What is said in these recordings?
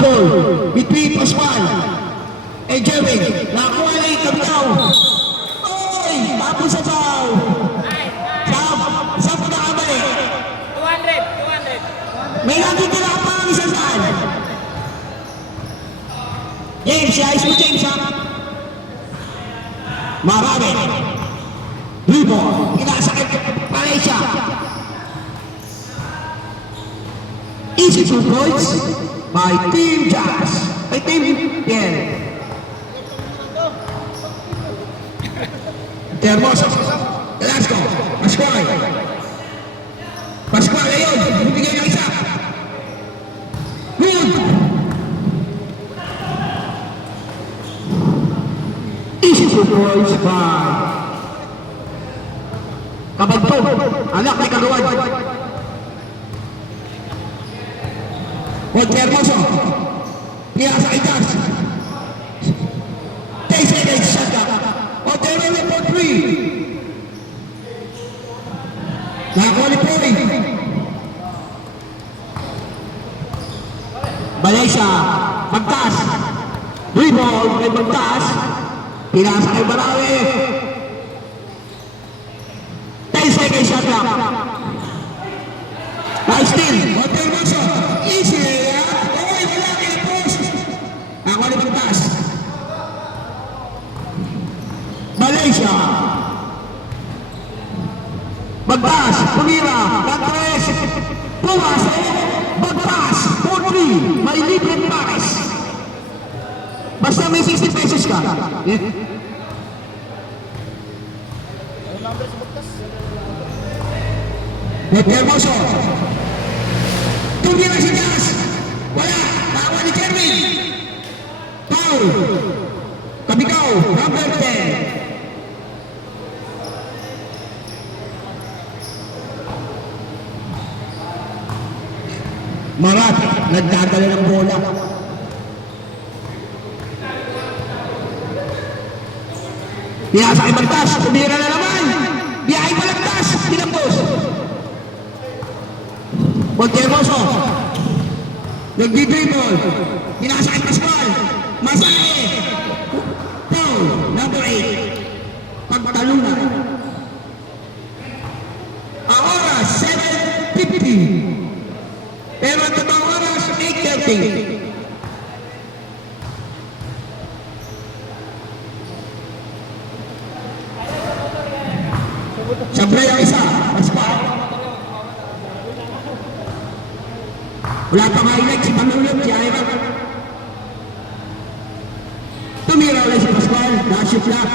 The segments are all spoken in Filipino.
Foul between Pascual and Jerwin. Nakuha na yung Kabitaw. Oy! Tapos sa foul. Sa pagkakamali. 200. May natitira pa ang isang saan. James, ayos mo James ha. Marami. Ribo. Inasakit Malaysia. Easy 2 points by Team Jazz. By Team Pierre. Termoso. Velasco. Pascual. Pascual, ayun. Bibigay ng isa. Good. Easy 2 points by Kabagtog. Anak ni Karuan. Juan Hermoso. Piasa Itas. 10 seconds. Shut up. Otero for 3. Nakakuha ni Puri. Malaysia. Magtas. Dribble. May magtas. Pinasa kay Barawi. 10 seconds. Shut up. Nice steal. Juan Hermoso. Easy. Oy, wala kayo post. Nakakuha ni Magtas. Malaysia. Bagtas, Pumira, Gantres, Pumas, Bagtas, 4-3, may libreng pares. Basta may 60 pesos ka. Hermoso. Tumira si Jazz. Wala, tawa ni Jerwin. Paul. Kabikaw, number 10. Marat, nagdadala ng bola. Pinasa kay Bagtas, tumira na naman. Biyahe pa Bagtas, pinapos. Juan Hermoso. Nagdi-dribble. Pinasa kay Pascual. Masake. Paul, number 8. Pagtalunan. Ang oras, 7:50. Pero ang totoong oras, 8:30. Sablay ang isa. Pascual. Wala pang highlight si Panulog. Si Ivan. Tumira ulit si Pascual. Nakashoot lang.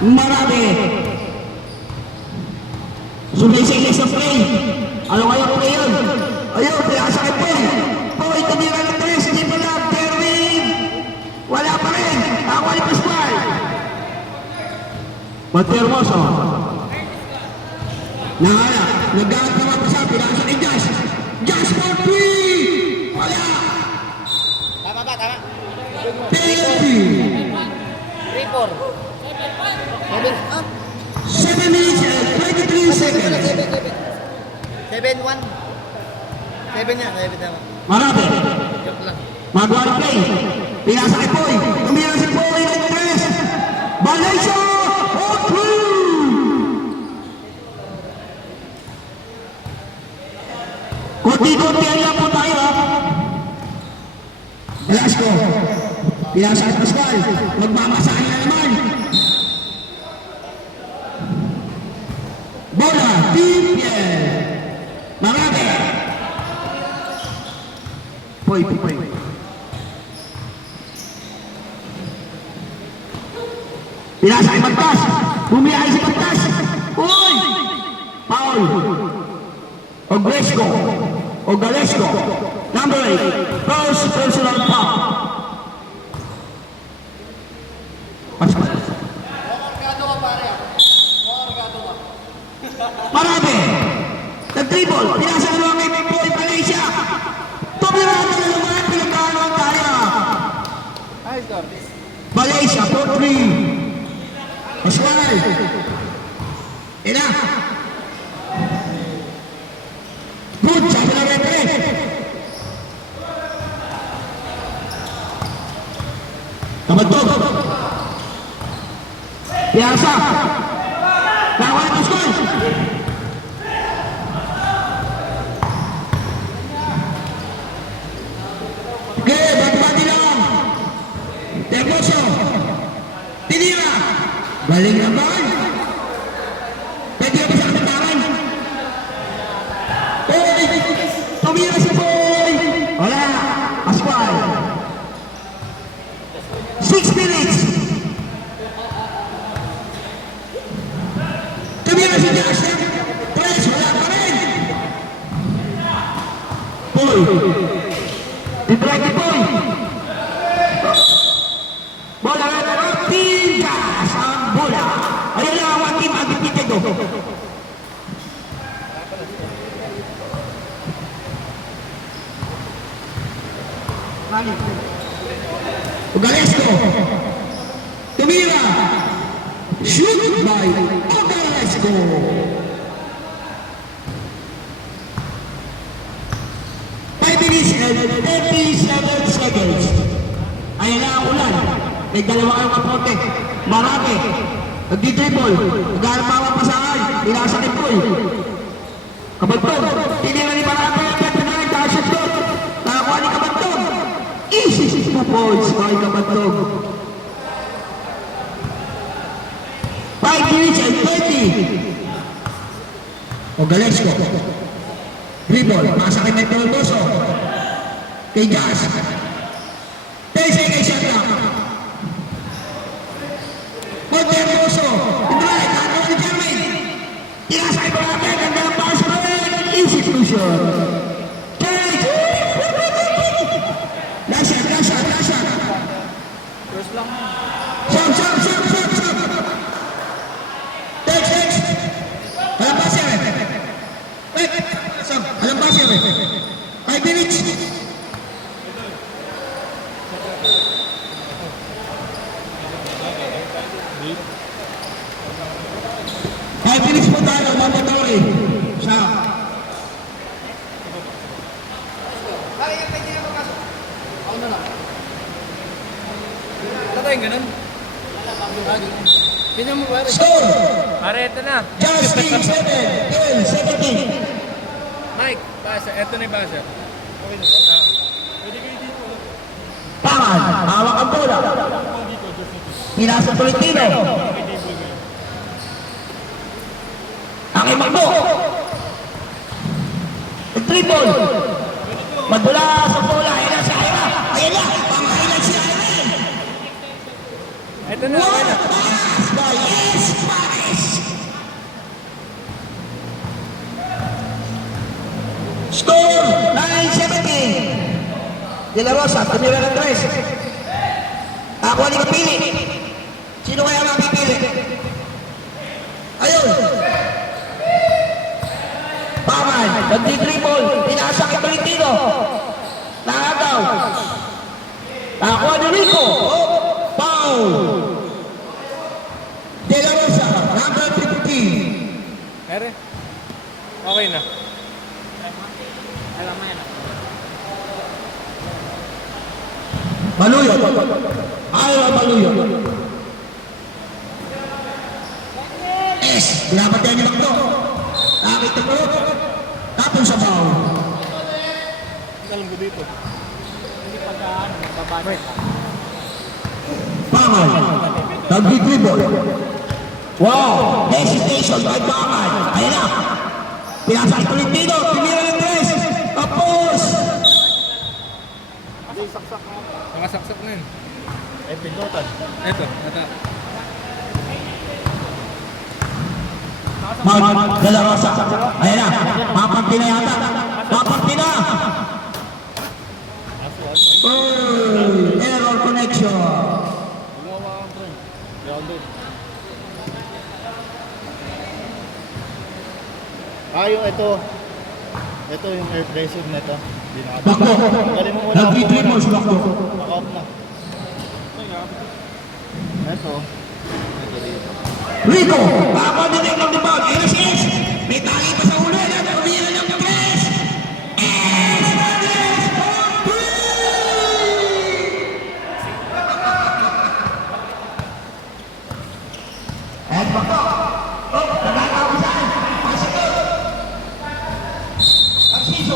Marami. Sumisingin sa play. Ano kaya play yun? Ayun, pinasa kay Paul. Paul, tumira ng 3. Hindi pa lang. Jerwin. Wala pa rin. Ako ni Pascual. Juan Hermoso. Nag-aatawa pa siya. Pinasa kay Jazz. Jazz for 3. Wala. Tama ba? Tama? 30. 3-4. 7 minutes and 23 seconds. 7-1. 7 niya. 7 tama. Marami. Joke lang. Mag-one play. Pinasa kay Poy. Tumira si Poy ng 3. Malaysia! Oh, 3! Kunti-kunti lang po tayo. Velasco. Pinasa kay Pascual. Magmamasahin na naman. Bola, Team Pierre. Marami. Poy. Pinasa kay Bagtas. Bumiyahe si Bagtas. Uy! Paul. Galesco. Number 8. First personal foul. Pascual. Marami. Nag-dribble. Pinasa na lang kay Poy Malaysia. Tumira na naman. Pinagkaanuan tayo. Malaysia, 4-3. Pascual. Enough. Kabantog. Piasa. Nakawala ng score. Okay, bati-bati lang. Termoso. Tinira. Galing naman. Pwede ka ba sa katangan? Oy! Tumira si Boy! Wala. Pascual. 6 minutes. Tumira si Josh. Press. Wala pa rin. Boy. Titry ni Boy. Bola na Tingas ang bola. Ayun lang ang one team undefeated do. Ugalesco. Tumira. Shoot by Ugalesco. Minutes and 37 seconds. Ayan na ang ulan. May dalawa kayong kapote. Marami. Nagdi-dribble. Nag-aarpawan pa sa ay. Pinasa ni Paul. Kabantog. Tinira ni Marami. Pinag dashes doon. Nakakuha ni Kabantog. Easy 2 points by Kabantog. 5 minutes and 20. Ogalesco. Dribble. Pasa kay Metro Aldoso. Kay Jazz. 10 seconds shot clock. Montermoso. Drive. Ano ni Jermaine? Tinasay ko natin. Ganda ang pass break. Institution. Change. Last shot. First lang. Shot. Text. Alam pa siya. Alam pa siya. 5 minutes. Minutes po tayo, Mamadori. Siya. Bakit yung pwede na makasok? Ako na lang. Wala tayong ganun? Ganyan mo ba? Score! Pare, ito na. Justin 7, Bill 17. Mike, basa. Ito na yung basa. Okay na. Pwede kayo dito. Pangan, hawak ang bola. Pinasa Tolentino. Ang imagbo. Triple. Magmula sa bola. Ayan na si Ira. Ayan na. Pangkailan si Ira. Ito na. Okay na. Pass by Paris. Score 9-17. De La Rosa, tumira ng 3. Ako ni Kapili. Sino kaya mapipili? Ayun. Paman, nagdi-dribble, pinasa kay Tolentino. Nakagaw. Nakuha ni Rico. Foul. De La Rosa, number 15. Pare. Okay na. Alam mo yan. Maluyo. Ayaw Maluyo. Dapat yan yung makto. Nakita ko. Tapon sa bao. Alam ko dito. Hindi pagkaan. Babasa. Pangal. Nag-dribble. Wow! Hesitation by Pangal. Ayan na. Pinasa kay Tolentino. Tumira ng 3. Tapos. Nakasaksak na yun. Eh, pinutan. Ito. De La Rosa. Ayan na. Mapanti na yata. Mapanti na. Error connection. Yung ito. Ito yung air pressure na ito. Bakbo. Galing mo muna. Nag-dribble si Bakbo. Knock-out na. Ito. Rico. Bako din yung rebound. Ayan si S. May tali pa sa ulo. Tumira ng 3.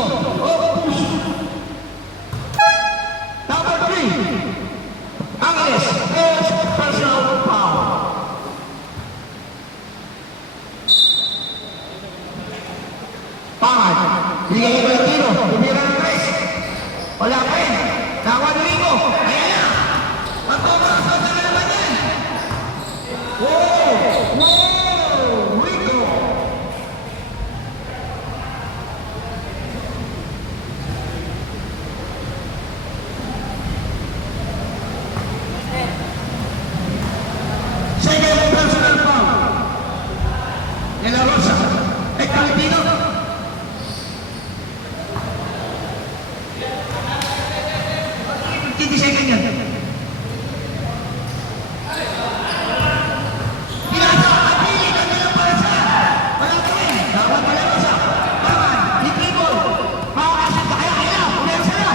Narciso. Opus. Number 3. Angeles. First personal foul. Pangat. Bigay ko yung tiro. Tumira ng 3. Wala pa rin. Nakuha ni Rico. Ayan na. Magpapasok na naman yan. Wow! Wow! Rico! Second personal foul. De La Rosa. Calvino. 50 second yan. Pinasa, at pilit ang dalang para sa. Wala ko eh. Dapat pala ko sa. Pangan, di dribble. Makakasin ka kaya, kaya. Ulihan sila.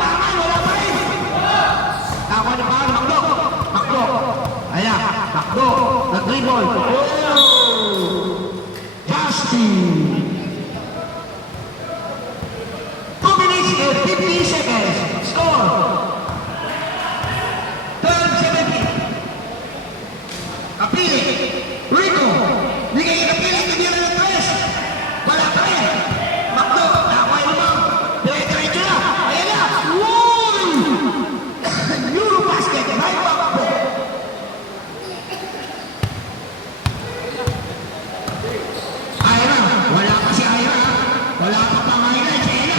Pangan, wala pa rin. Ako na pangan, Makdo. Makdo. Ayan, Makdo. Nag-dribble. Oh! Justin. 2 minutes and 50 seconds. Score. 12-17. Kapili. Rico. Bigay yung kapili. Hindi na ng 3. Wala pa rin. Makdo. Nakuha yung lumang. Dire-diretso na. Ayan na. Woy! Eurobasket. Right back po. Ira. Wala pa si Ira. Wala pa pang Ira. Ayan na.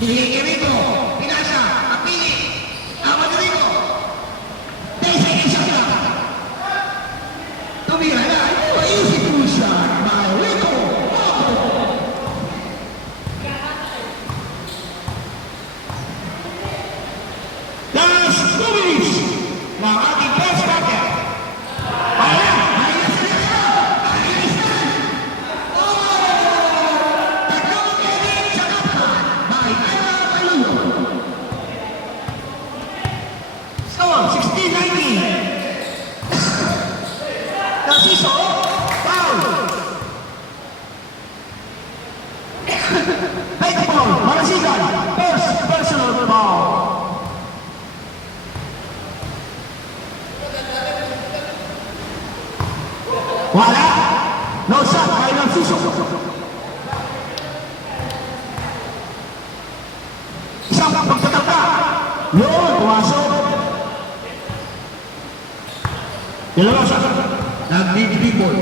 Bigay kay Rico. Pinasa. Kapili. Ako ni Rico. 10 seconds shot lang. Tumira na. Oh, easy two shot by Rico. Last 2 minutes ng ating best bracket. Ayan. Ayos na siya. Ayos na. Oh! Tatlong edit sa kapan by Ira Paluyo. Score 16-19. Narciso, foul. Fake ball, Marasigan, first personal foul. Wala. No shot by Narciso. Isang pagtataka. Yun, pumasok. Dalawa siya. Nag-dribble.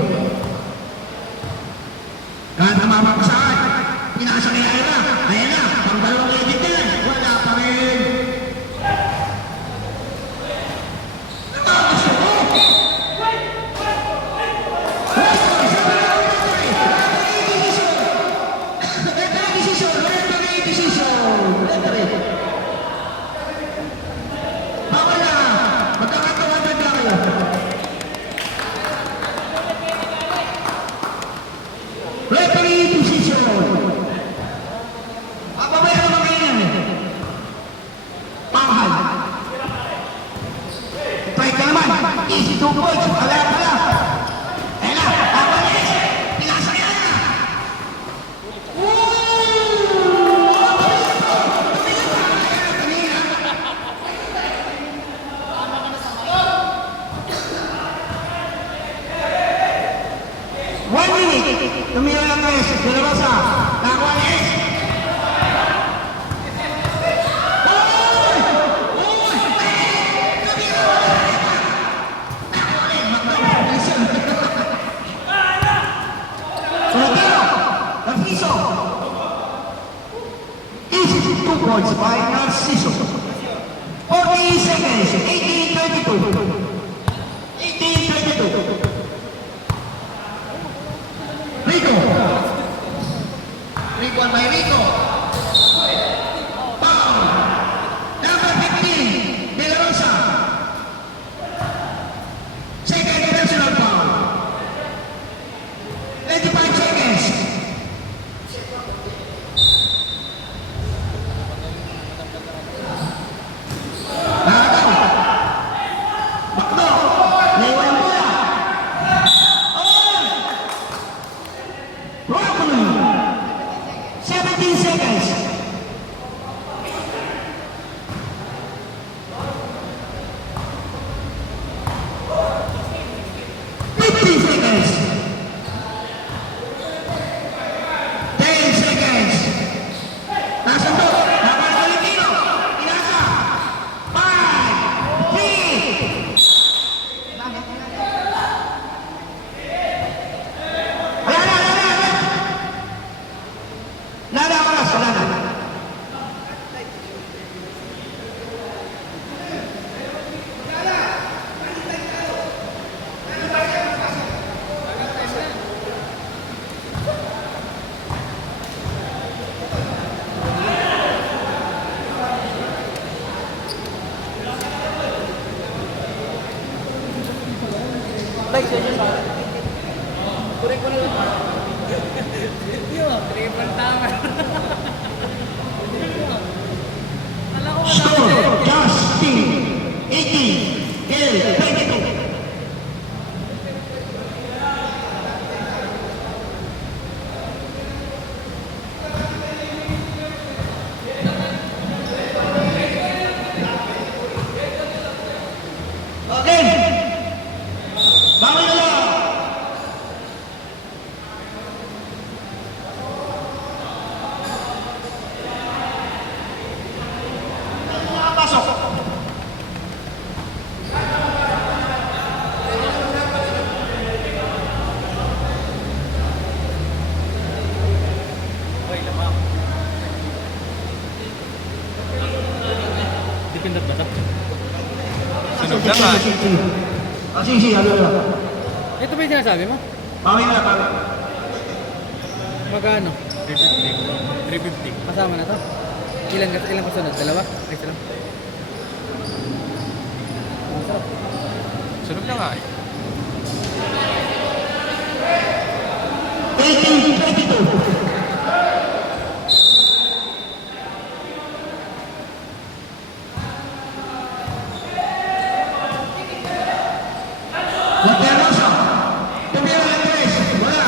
Kahit namama pa saan. Pinasa kay Ira. Ayan na. Pang dalawang edit na yan. Wala pa rin. Bawal na. Magkakatawanan na kayo. Referee position. Papabayaan naman kayo yan. Panghal. Try ka naman. Easy 2 points. Wala pala. Ayan na. Papalis. Pinasa yan na. One minute. Tumira ng 3. De La Rosa. Nakuha ni S. Oy! Oy! Tumira! Nakuha ni Magdalena. Solotero. Narciso. Easy 2 points by Narciso. 40 seconds. 18-22. 18-22. Rico. Rico by Rico. Foul. Number 15. De La Rosa. Second personal foul. 25 seconds. Nakataw. Bakdo. Naiwan ang bola. Broccoli. 7 15 seconds. 15 seconds. 10 seconds. Nasa to. Nakakalitino. Inasa. 5, 3. Wala na. Wala na oras. Wala na. Kurek ko na lang. Triple tama. Alam ko Score. Justin. 18. Gil. 22. Okay. Bawi na lang. Pasok. Hoy, lamang. Dipindot ba ito? Sunog na ba? Sige, ano na. Ito ba yung sinasabi mo? Bawi na, bawi. Magkano? 350. 350. Kasama na to? Ilan kasunod? Dalawa? Isa lang? Ang sarap. Sunog na nga eh. 18-22. Laterosa. Tumira ng 3. Wala.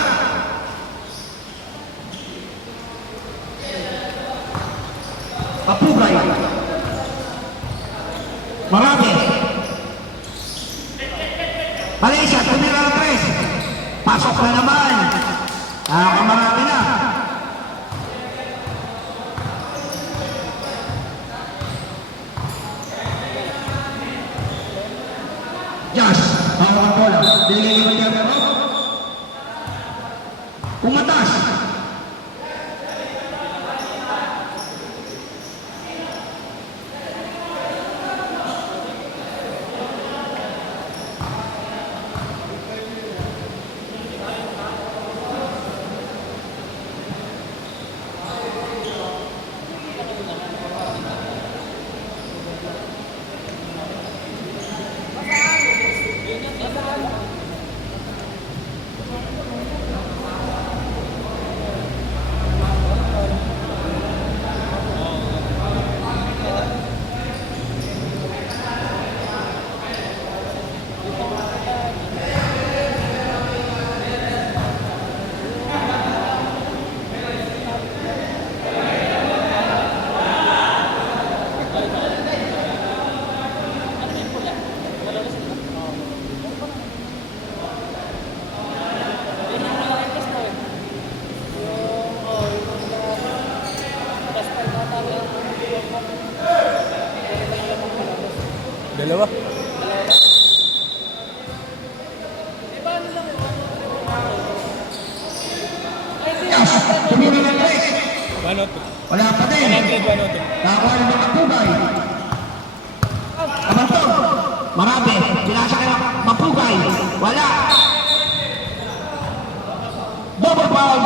Apugay. Marami. Malaysia, tumira ng 3. Pasok na naman. Marami na. Josh, hawak ang bola. Binigay ni Mateo. Umatas. Dalawa. Tumira ng 3. Ano to? Wala pa din. 100, ano to? Nakakuha ng mga pugay. Abantog. Marami. Pinasa ka ng mapugay. Wala. Double foul.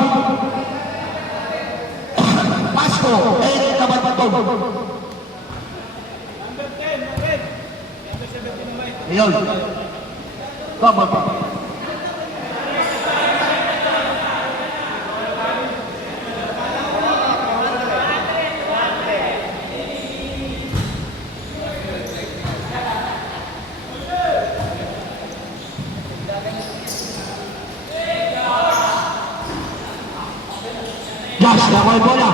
Pasko. Kabantog. Ayun. Double foul. Josh, nakuha yung bola.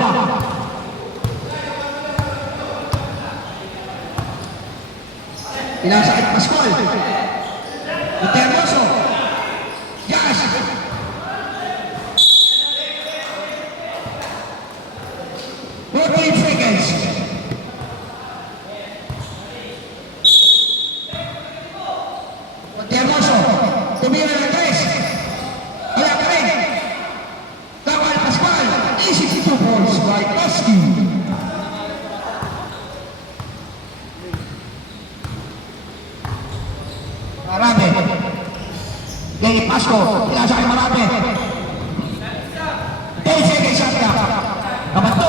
Pinasakit Pascual. Termoso. Josh. Fourteen seconds. Termoso. Tumira ng tres. Wala pa rin. Kawal Pascual. Easy to balls by Koski. Marami. Denny Pasco. Pinasakit Marami. 10 seconds shot clock. Kabato.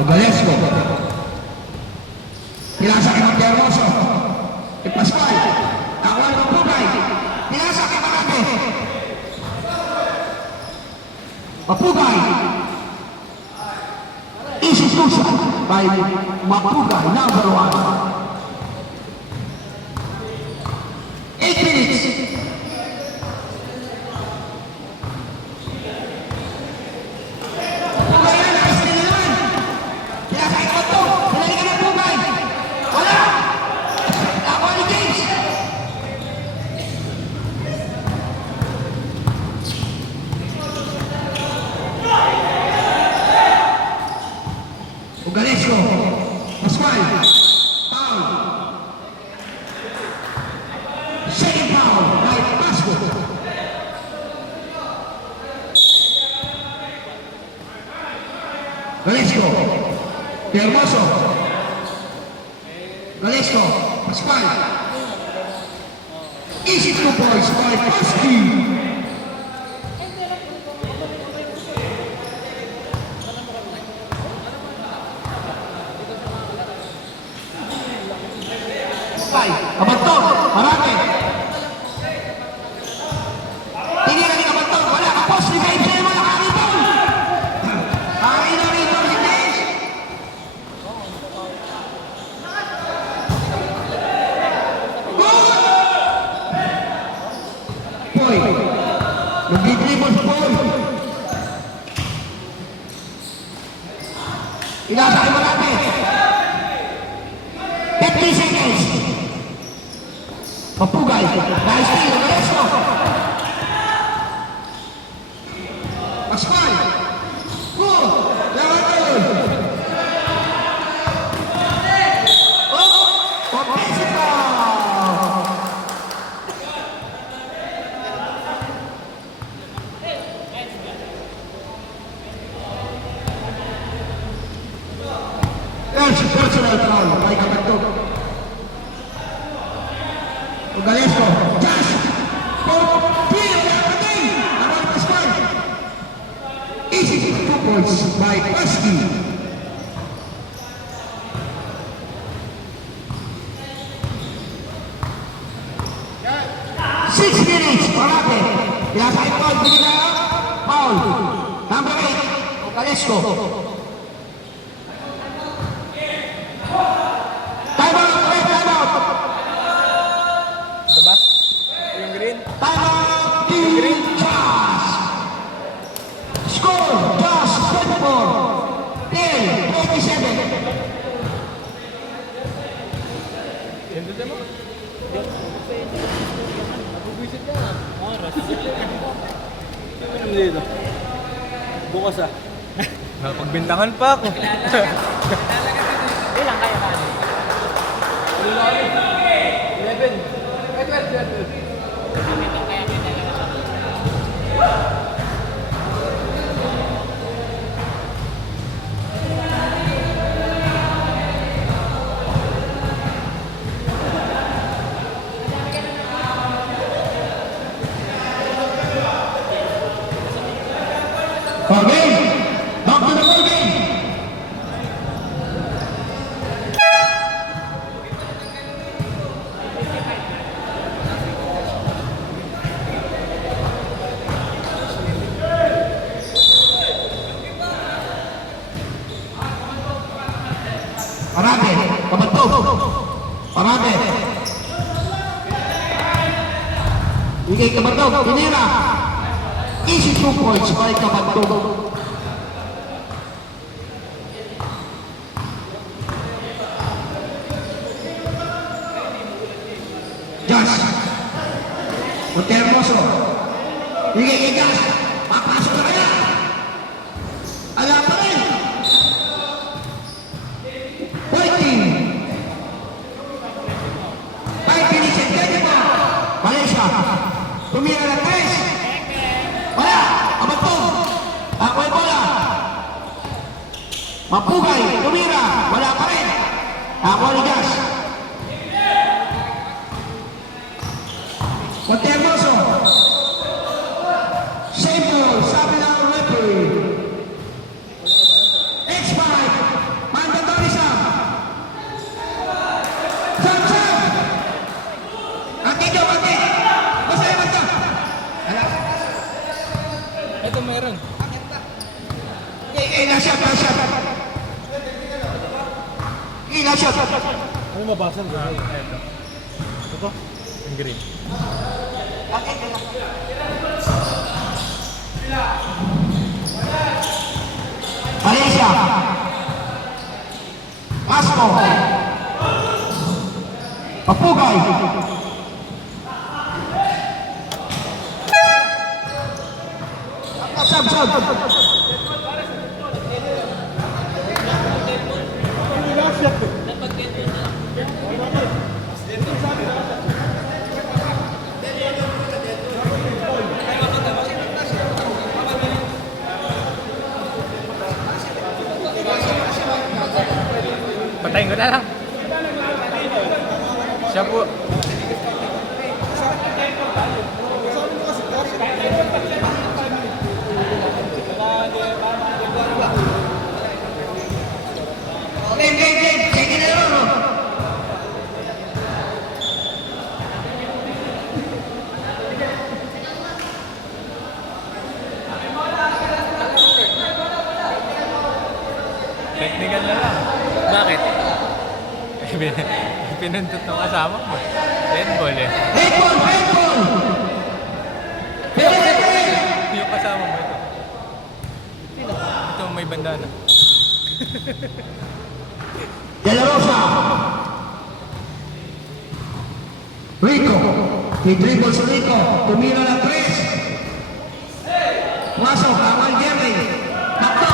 Ogalesco. Pinasakit ng Termoso. Pascual. Nakuha ng Pugay. Pinasakit Marami. Mapugay. Easy to shot by Mapugay, number 1. 8 minutes. Pugay na, last na naman. Pinasakit mo to. Pinalikan ng Pugay. Wala. Nakuha ni James. Ogalesco. Pascual. Foul. Second foul by Pasco. Ogalesco. Hermoso. Ogalesco. Pascual. Easy 2 points by Pasco. Kabato, Marami. Tinira ni Kabato, wala ka post, revive sa'yo, wala ka rebound. Kakain na rito si James. Boy, nag-dribble si Boy. Inasa kay Marami. 50 seconds. Mapugay. Nice steal. Ogalesco. Pascual. Good. Lawan tayo. Offensive foul. Personal foul. May Kabato. Ogalesco. Josh. Easy 2 points by Koski. Six minutes. Marami. Pinasakit foul. Bigyan na foul. Number 8. Ogalesco. Time out. Time out. Ito ba? Yung green? Time out. Team Josh. Score. Josh 24. Bill 27. Ganda mo? Nabubuisit ka na. Oras. Ano dito? Bukas ah. Napagbintangan pa ako. Ilang kaya ka? 11. 12. Ball game. Back to the ball game. Parate, kabantog. Parate. Bigay kabantog, tinira. Easy 2 points by kabantog. Josh. Punta Hermoso. Bigay kay Josh. Papasok na kaya. Ala pa rin. Pointing. By finish and get mo. Malaysia. Tumira na 3. Wala. Abantog. Ako ay bola. Mapugay. Tumira. Wala pa rin. Ako ni Josh. Punta Hermoso. Shameful. Sabi ng referee. X5. Mandatory sub. Sub. Antidyo. Basta yung basta. Ito meron. Nashot. Nashot. Ano mabasa mo? Ito. Ito? Yung green. Malaysia. Masco. Papugay. Sub. Patayin ko na lang. Siya po. Game. Sige na yun. Technical na lang. Bakit? Pinuntot ng kasama mo. Dead ball eh. Handball. Yung kasama mo ito. Ito may bandana. De La Rosa. Rico. Dribble si Rico. Tumira na 3. Masok. Kamal Jerry. Takto.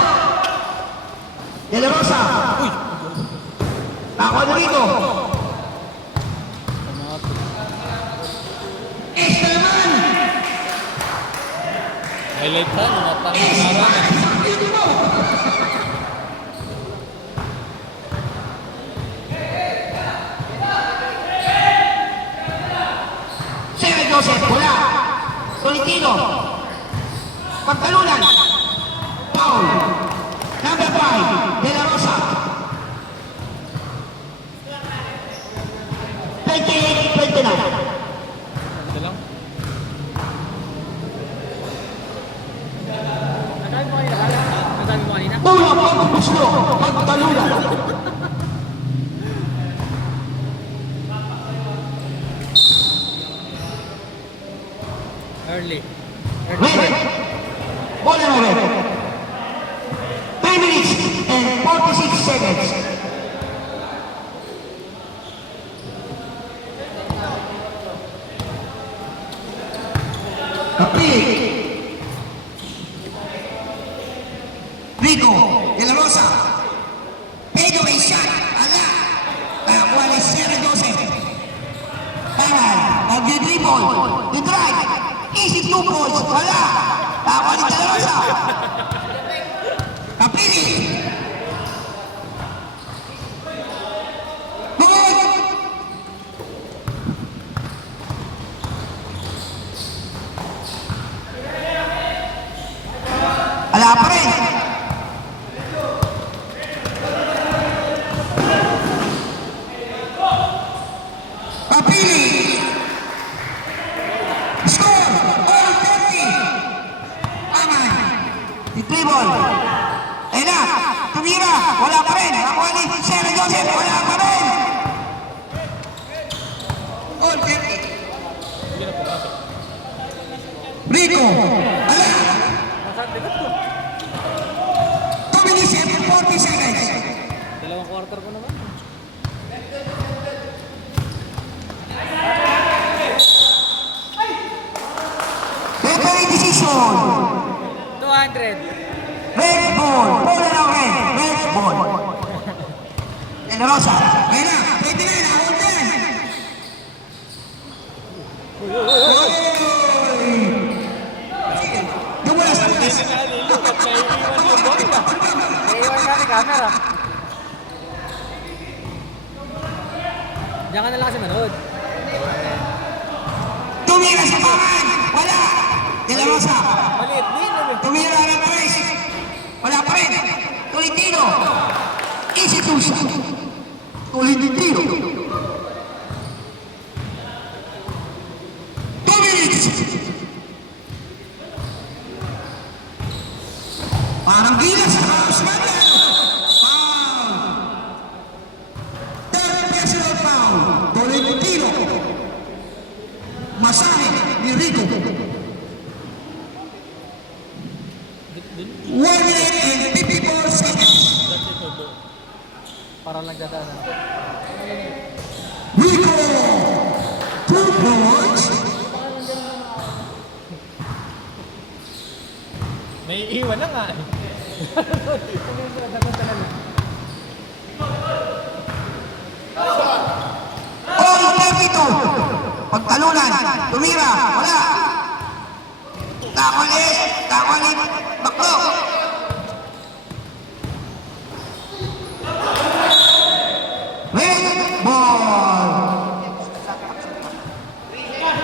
De La Rosa. Ako ni Rico. Esteban. Highlight pa, namatang araw. Sir Joseph, wala. Tolentino. Pagtalunan. Paul. Number 5, De La Rosa. 28-29. Ito lang. Nagsabi mo kanina? Bola, pagpuslo. Pagtalunan. Early. Red. Bola na red. 3 minutes and 46 seconds. Kapili. Rico, De La Rosa. Pedro may shot. Ala. Nakakuha ni Sierra Joseph. Taral. Nag-dribble. The-drive. Easy 2 points. Wala. Nakakuha ni De La Rosa. Kapili. Bumod. Ala pa rin. Kapili. Score. All 30. Aman. Dribble. Ayun na, tumira, wala pa rin. Nakuha ni Sir Joseph, wala pa rin. All 50. Rico, ala. 2 minutes and 40 seconds. Dalawang quarter ko naman. Referee decision. 200. Red ball. Bola ng red ball. De La Rosa. Ayun na, 29, hold yan. Sige, dumula sa taas. Naiiwan na ni camera. Diyan ka na lang kasi manood. Tumira sa pangan. Wala. De La Rosa. Maliit din. Tumira ng Perez. Wala pa rin. Tolentino. Institution. Tolentino. 2 minutes. Parang gilas sa house man yan. Foul. Third personal foul. Tolentino. Masahe ni Rico. 1 minute and 54 seconds. Parang nagdadaan. Rico. 2 points. Naiiwan na nga. All 32. Pagtalunan. Tumira. Wala. Takulit. Takulit. Baklo. Red ball.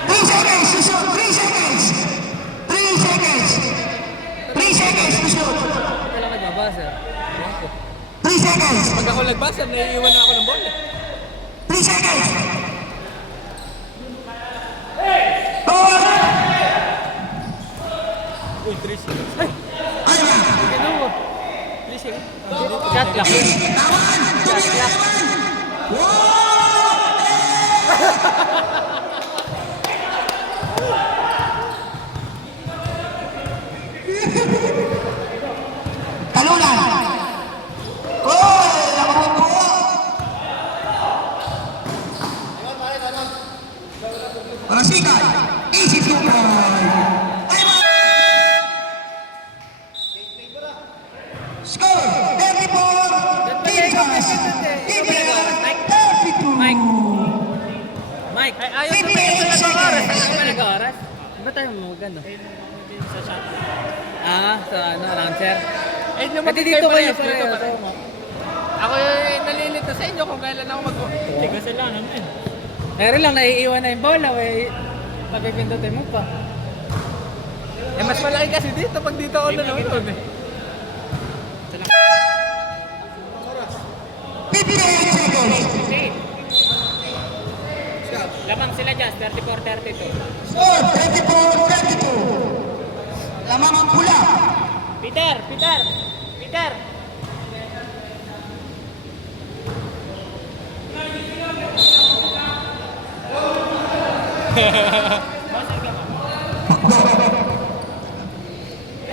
3 seconds to shoot. 3 seconds. 3 seconds. 3 seconds to shoot. Kailan nagbabasa? 3 seconds. Pag ako nagbasa, naiiwan na ako ng bola. 3 seconds. Ball. Uy, 3 seconds. Ay! Ayun na. Ano mo? 3 seconds. Shot clock. Tawan. Tumira naman. Talunan. Oh, nakupo. Masikat. Easy 2 point. Score 34. Texas. India 32. Mike! Ay, ayaw ko ba yung nag-oras? Ayaw ba nag-oras? Di ba tayo maganda? Sa shot. Sa ano, announcer? Eh, Pati dito kayo, dito pareho. pa. Ako nalilito sa inyo kung kailan ako Hindi kasalanan eh. Pero lang, naiiwan na yung bola. Pagpipindutin mo pa. Eh, mas malaki kasi dito pag dito ako nanonood eh. 58 seconds. Lamang sila dyan, 34-32. Score 34-32. Lamang ang pula. Peter!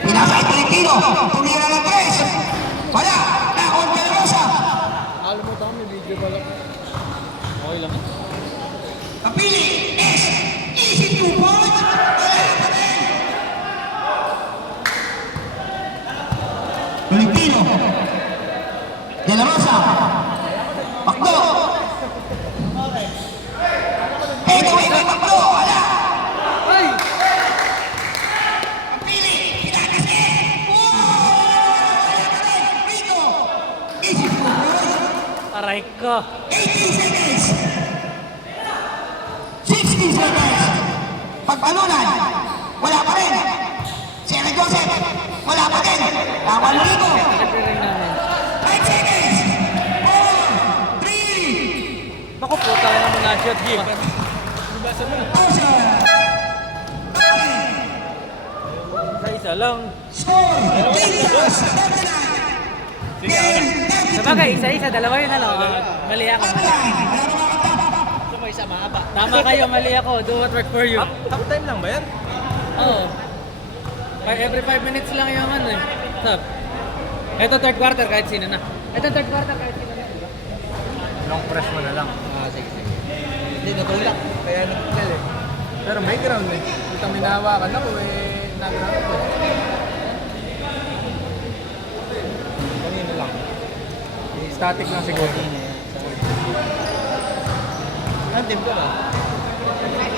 Pinasa Tolentino. Tumira ng 3. Wala. Nakon De La Rosa. Alam mo tama, may video pala. Okay lang. Kapili. Is. Easy 2 points. Wala pa rin. Tolentino. De La Rosa. Pakdo. Ito ay Pakdo. Wala. Ay! Kapili. Pinakasi. Wala pa rin. Rico. Easy 2 points. Aray ko! 18 seconds. 60 seconds. Pagtalunan. Wala pa rin. Sir Joseph. Wala pa rin. Lawan Rico. Nagpiring namin. 5 seconds. 4, 3, Naku po, tayo naman na-shot. Ocean. Sa isa lang. Score. Texas 39. Sabagay, isa-isa, dalawa yun na lang. Mali ako. So may isa mahaba. Tama kayo, mali ako. Do what work for you. Half time lang ba yan? Oo. Every 5 minutes lang yung ano eh. Stop. Ito third quarter kahit sino na. Ito third quarter kahit sino na. Diba? Long press mo na lang. Sige. Hindi natulak. Kaya nagkakal eh. Pero may ground eh. Itang minahawakan ako eh. Nag-ground ko. Kanina lang. Static lang siguro. Andim ka ba?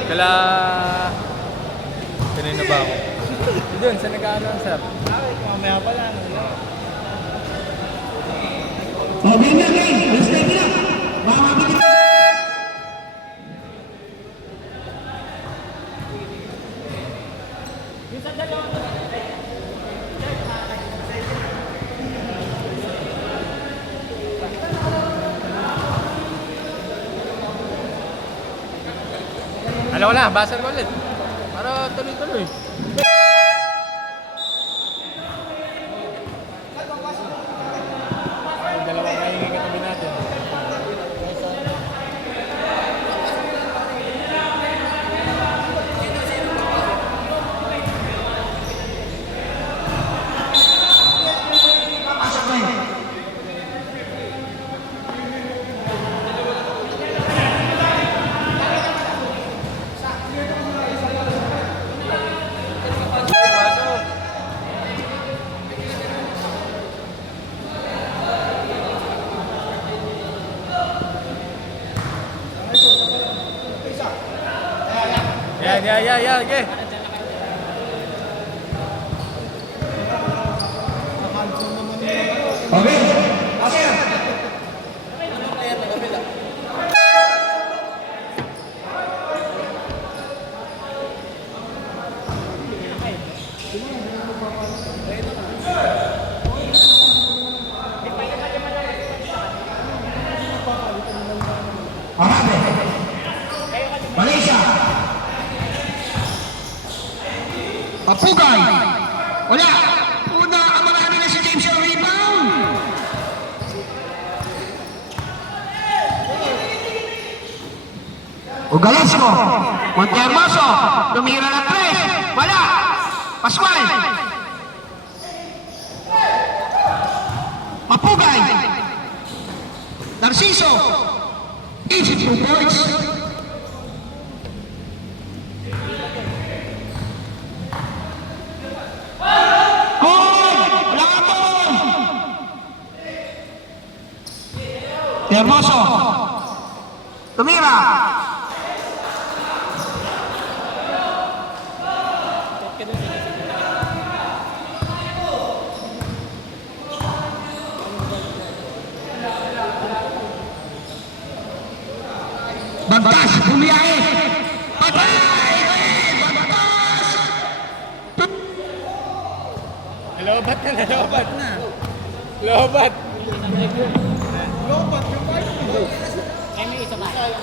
Kala... Kanina ba ako? Doon, sa nag-a-announcer. Mamaya pala. Oh, game na, game. Let's take it up. Makakapit ka. Alam ko na, basar ko ulit. Para tuloy-tuloy. Yung dalawang kaingin katabi natin. Yeah, okay. Okay. Okay. Arabe. Malaysia. Papugay. Wala. Una ang marami na si James yung rebound. Ugalasco. Montermoso. Tumira na 3. Wala. Pascual. Papugay. Narciso. Easy 2 points. Hermoso. Tumira. Bagtas, bumiyahe. Patay! Bagtas! Lobat na, lobat na. Lobat.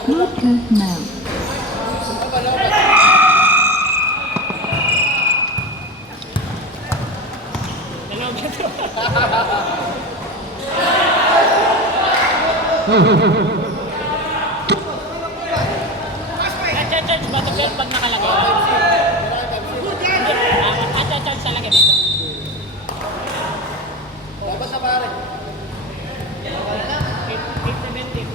Bluetooth mode. Charge ba ito pag nakalagay? Charge talaga dito. Dapat na pare. 870.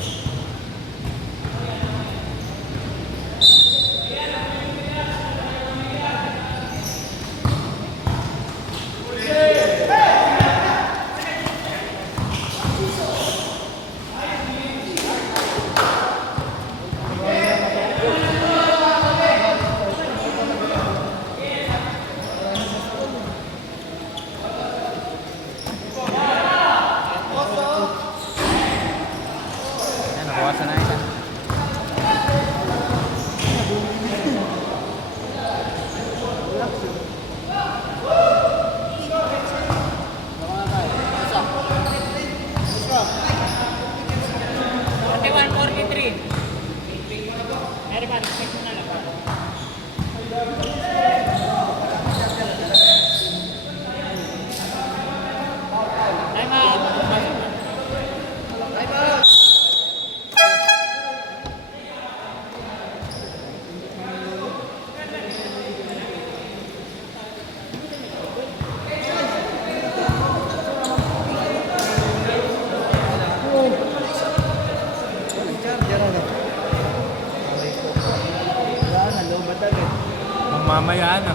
mamaya ano.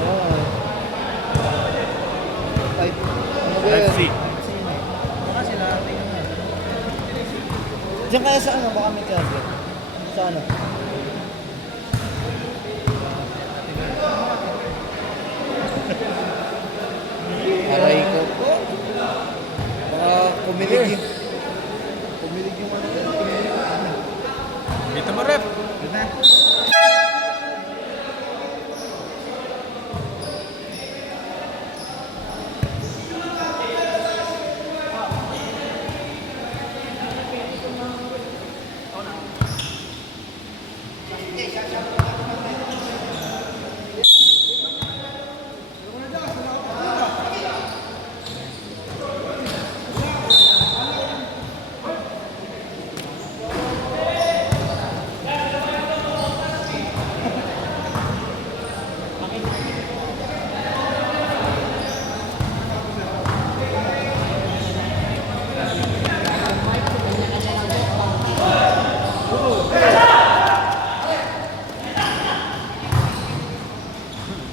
Oo. Ay, ano ba Let's yan? see. Baka sila, tingnan na. Diyan kaya sa ano, baka may charger. Sa ano? Aray ko po. Baka kumilig yung... Kumilig yung ano yan. Kumilig yung ano. Dito mo, rep. Yun na.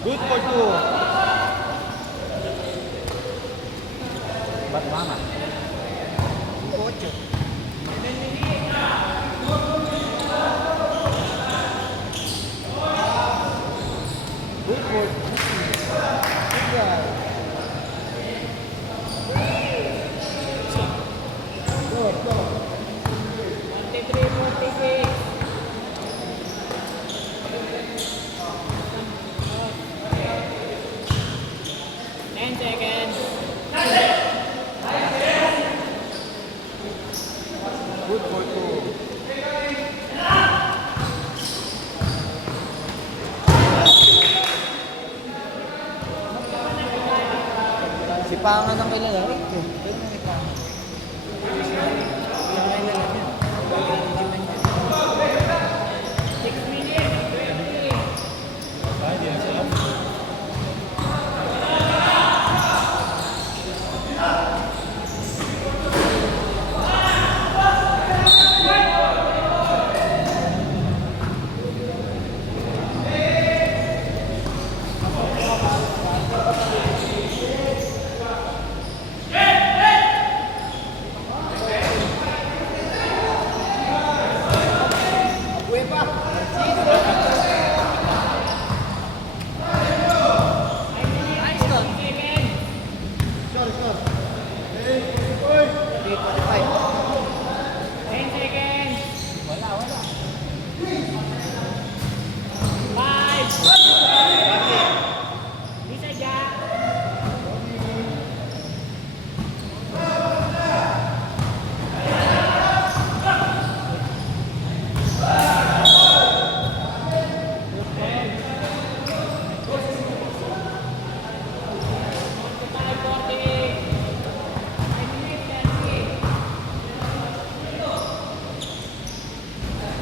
Good for two. Ba't mama? Ocho. Good for two. Go, go. 43, 46. Ten seconds. Good for two. Si Pangan ang kilala. Ten seconds. Five. Bisa aja. Five, 40. 5 minutes, 30. Five, 20.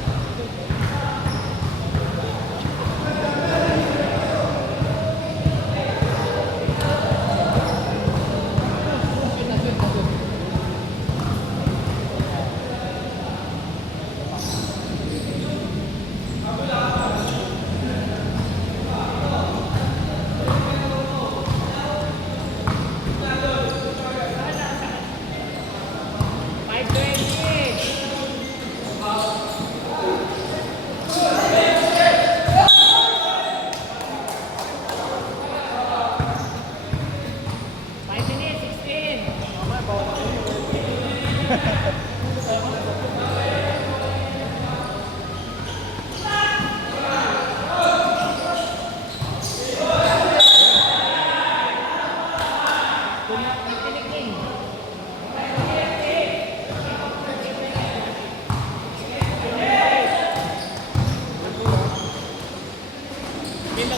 5 minutes, 16.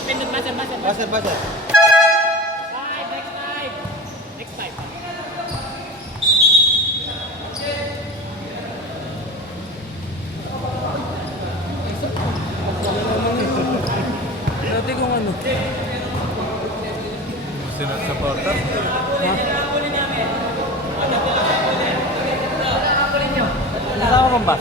Pindot, buzzer. Buzzer, buzzer. Five, next five. Next five. Dati kung ano. Sinasupporter. Kasama kang ba?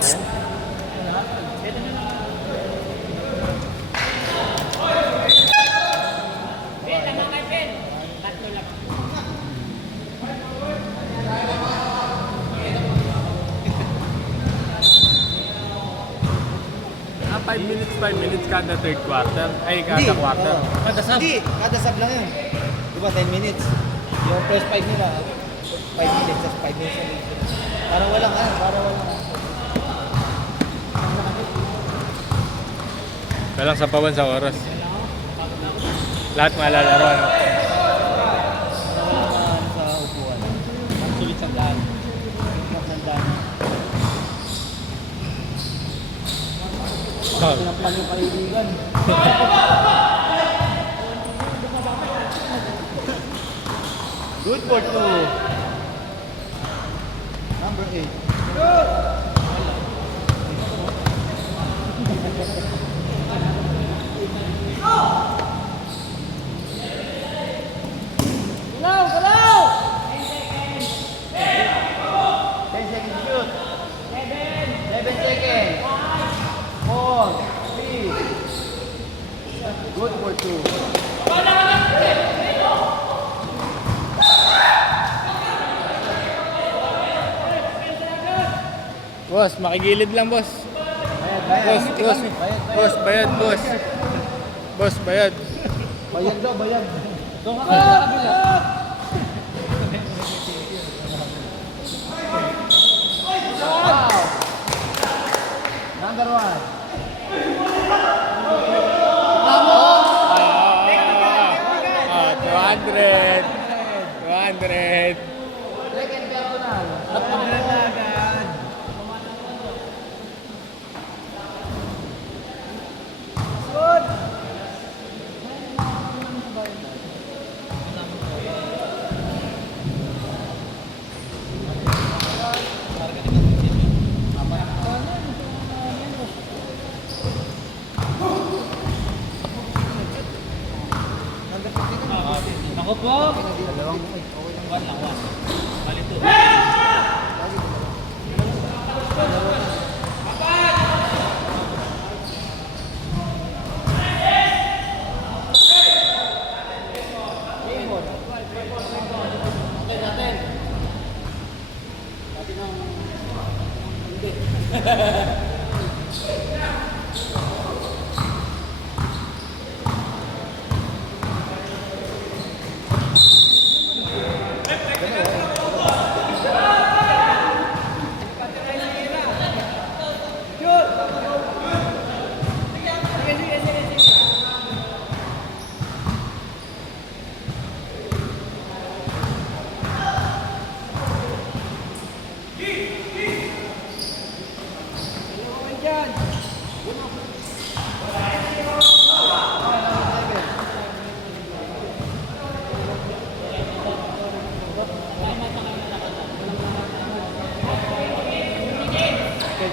5 minutes kada third quarter. Ay, Hindi. kada quarter. Kada sub. Hindi, kada sub lang yun. Diba, 10 minutes. Yung first 5 nila, 5 minutes, tapos 5 minutes ulit. Parang walang Walang sapawan sa oras. Lahat malalaro, ano? Sa upuan. Sulit sa daan. Pinampal yung kaibigan. Good for 2. Number 8. Galaw! Galaw! 10 seconds shoot. 7 seconds. 4, 3. Good for 2. Boss, makigilid lang, boss. Bayad. Boss, bayad, boss. Boss, bayad. Bayad daw, bayad. Doon ka sa kabila. Number 1. Ah, 200. 200. Second personal. Napaglan na agad. Ako po. One lang, one. Bali two.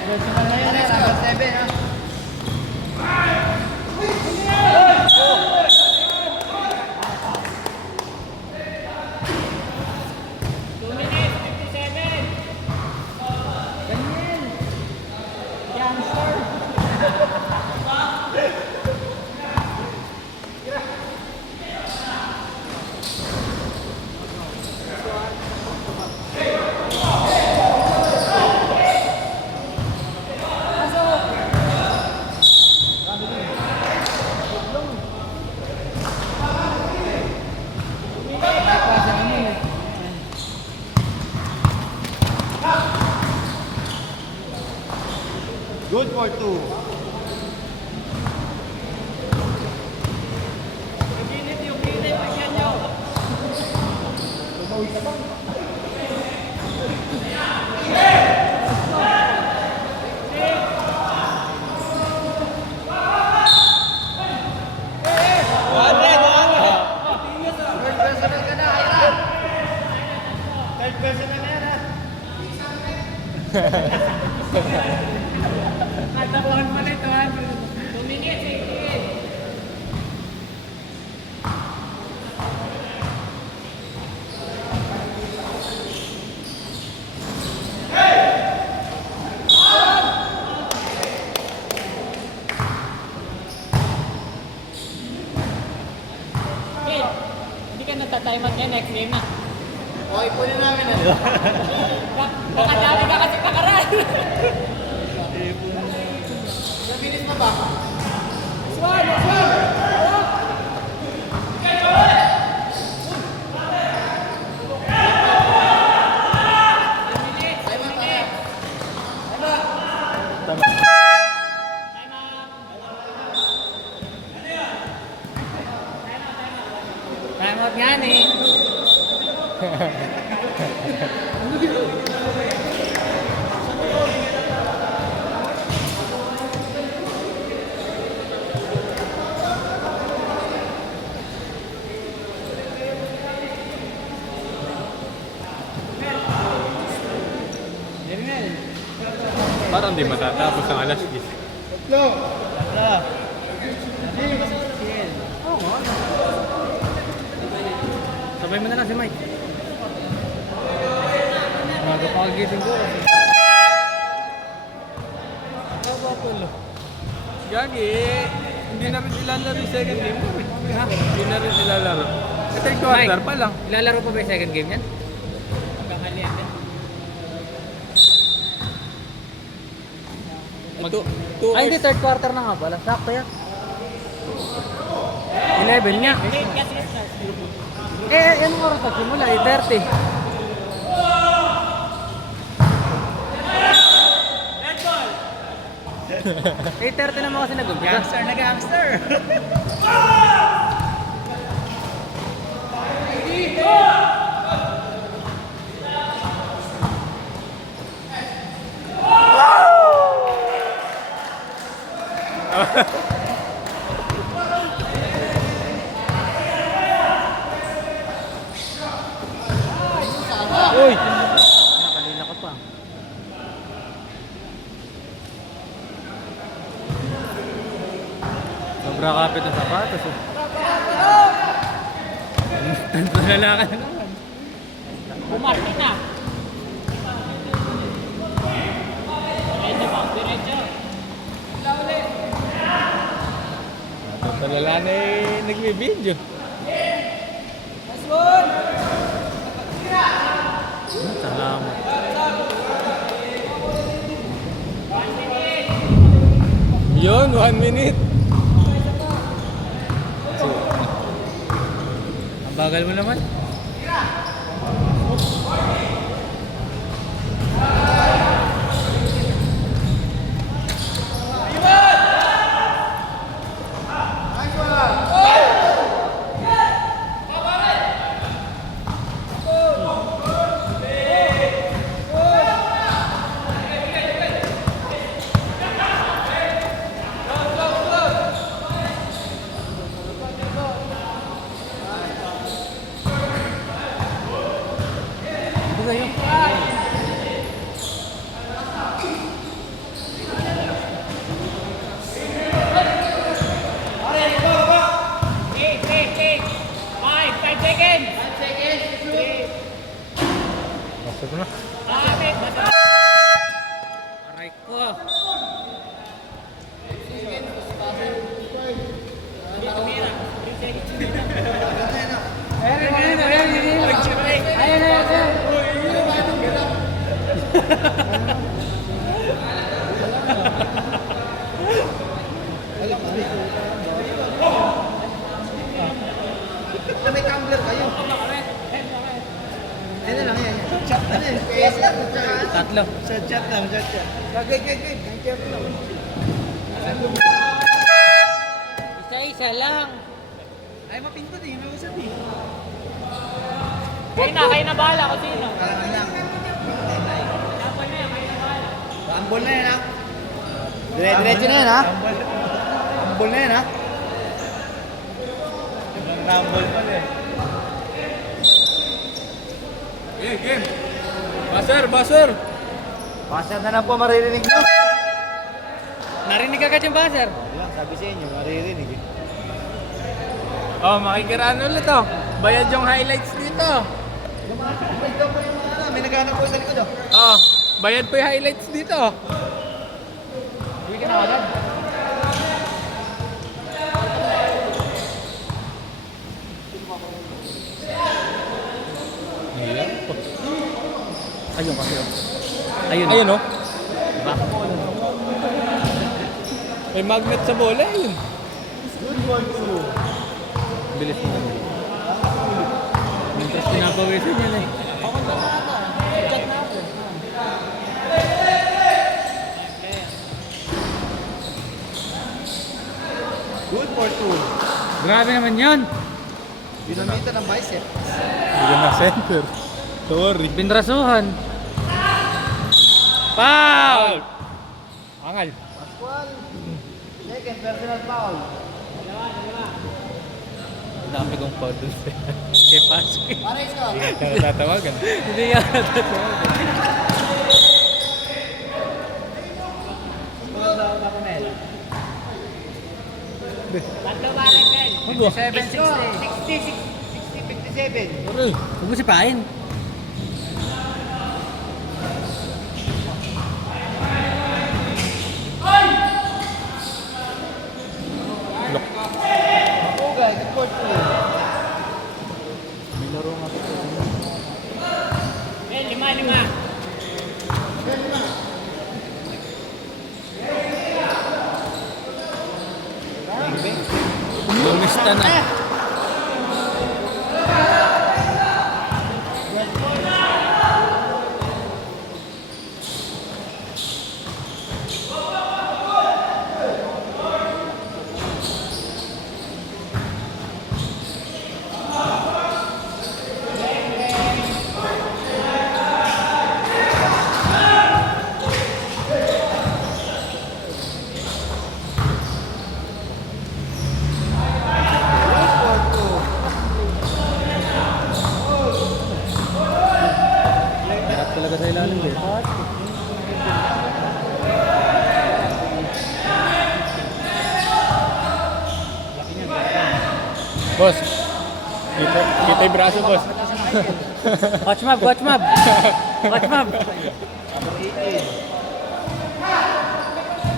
Personal na yan, number 7. Ha? Good for 2. Nagtapuan pala ito, ha? 2 minutes, 18. Okay, hindi ka nagtatimer niya, next game na. Okay, punin namin na. Baka dami ka kasi pakaran. Nabilis na ba? Parang di matatapos ang alas 10. Sabay mo na lang si Mike. Bago pa kagising ko. Gagi, hindi na rin ilalaro yung second game mo. Ha? Hindi na rin ilalaro. Third quarter pa lang. Ilalaro pa ba yung second game yan? Kakalian din. Ay, hindi, third quarter na nga pala. Sakto yan. 11 nga. Late kasi start. Yan oras nagsimula, 8:30. Red ball! 8:30 naman kasi nag-umpisa. Gangster na gangster. Uy! Nakalila ka pa. Sobra kapit ng sapatos eh. Tanto na lang ka na naman. Umarte na. Diretso ba? Diretso. Talala na eh, nag-video. Salamat. Yun, 1 minute. Ang bagal mo naman. Ito kayo. Eight. 5 seconds. 5 seconds. Basta ko na. Lapit. Aray ko. Tumira. 3 seconds. May tumbler kayo. Ano lang yan? Chat na yan. Tatlo. Chat lang. Gagay. Isa-isa lang. Ay, mapindot eh. Nausap eh. Kayo na bahala kung sino. Ambol na yan ha. Diretso na yan ha. Ambol na yan ha. Ambol pala eh. Game. Buzzer. Pasya na lang po maririnig nyo. Narinig agad yung buzzer. Yan, sabi sa inyo, maririnig eh. Oh, makikiraan ulit oh. Bayad yung highlights dito. May naghanap po sa likod oh. Oh, bayad po yung highlights dito. Uwi ka na agad. Ayun kasi. Ayun. Ayun oh. Diba? May magnet sa bola yun. Bilis mo naman. Mintas pinapawisan yan eh. Good for two. Grabe naman yun. Binamita ng bicep. Hindi na center. Sorry. Binrasuhan. Foul! Angal. Pascual. Second, personal foul. Dami kong foul dun sa kay Pasky. Pares ka. Tatawagan. Hindi nga natatawagan. Abo. 760. 57. Uy, huwag mo sipain. Oo guys, report ko eh. May laro nga ito. Eh, lima. Lumista na. Hirap talaga sa ilalim eh. Boss, kita yung braso, boss. Watch mob, watch mob. Watch mob.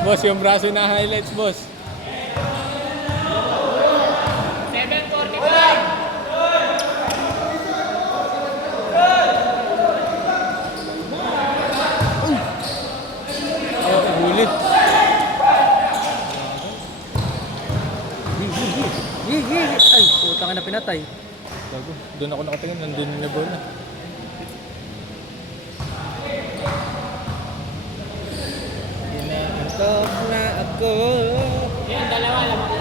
Boss, yung braso na highlights, boss. 745. Oh, ulit. Ay, putang na pinatay. Gago, doon ako nakatingin, nandun na bola. Inaantok na ako. Yan, dalawa lamang.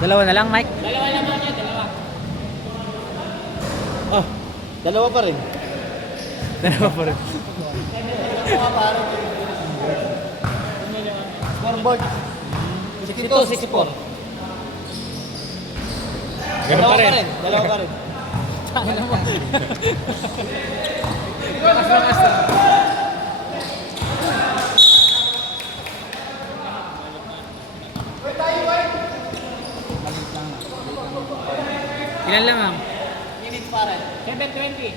Dalawa na lang, Mike. Dalawa lamang yan, dalawa. Ah, dalawa pa rin. Dalawa pa rin. Scoreboard. 62, 64. Ganun pa rin. Dalawa pa rin. Ilan lang ang? Minutes pa rin. 720.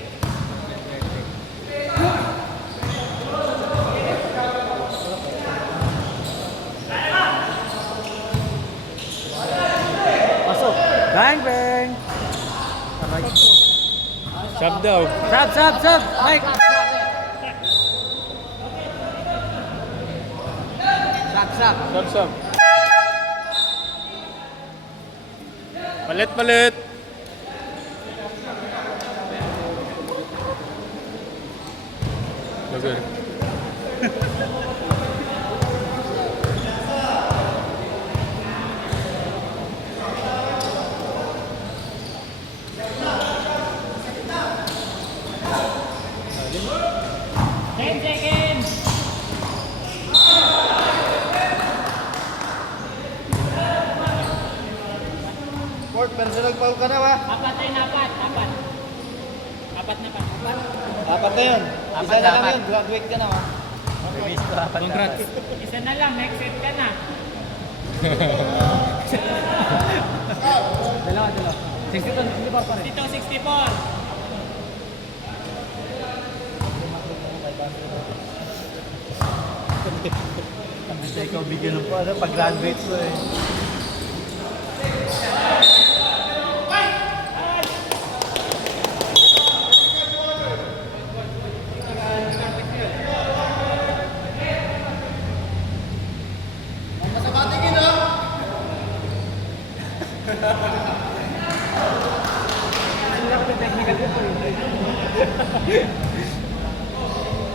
Pasok. Bang, bang. Sub daw. Sub. Mike. Sub. Palit. Bagus. Ten seconds. Sport, personal foul ka na ba? Apat. Apat na yun. Isa na lang yun. Graduate ka na ba? Congrats. Isa na lang, next set ka na. Dalawa. 64 pa rin. 62, 64. Kasi ikaw bigyan ng pa, pag-graduate mo eh.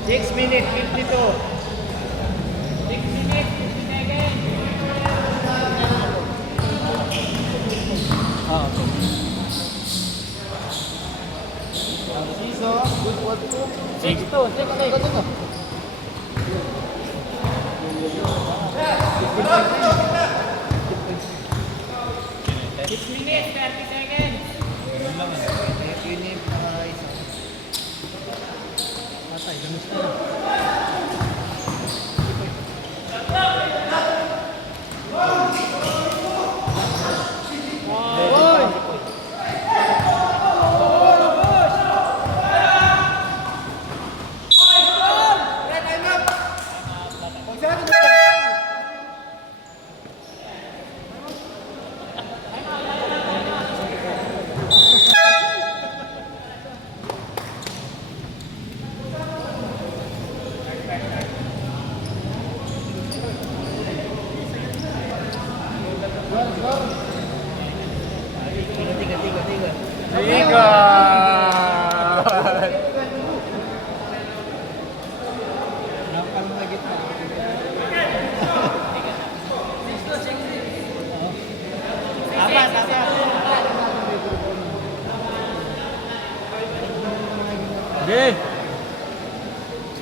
Six minutes, 52. 6 minutes, 50 seconds. Siso, good work po. 6 minutes, 30 seconds. Yun yung mga isa. Patay, damus na lang.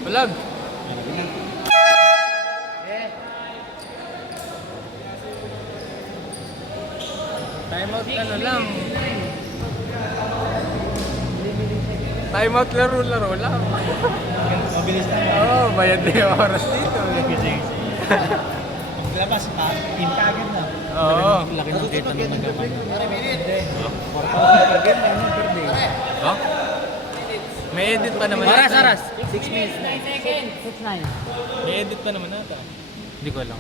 Balag. Time out ano lang. Time out laro lang. Mabilis lang. Oo, bayad na yung oras dito. Labas pa, team ka agad na. Oo. Laki ng data na nagkakamay. Hindi. 4,000 per game na yun per day. Oh? May edit pa naman Aras, nata. aras. 6 minutes, 9 seconds. 6-9. May edit pa naman nata. Hindi ko alam.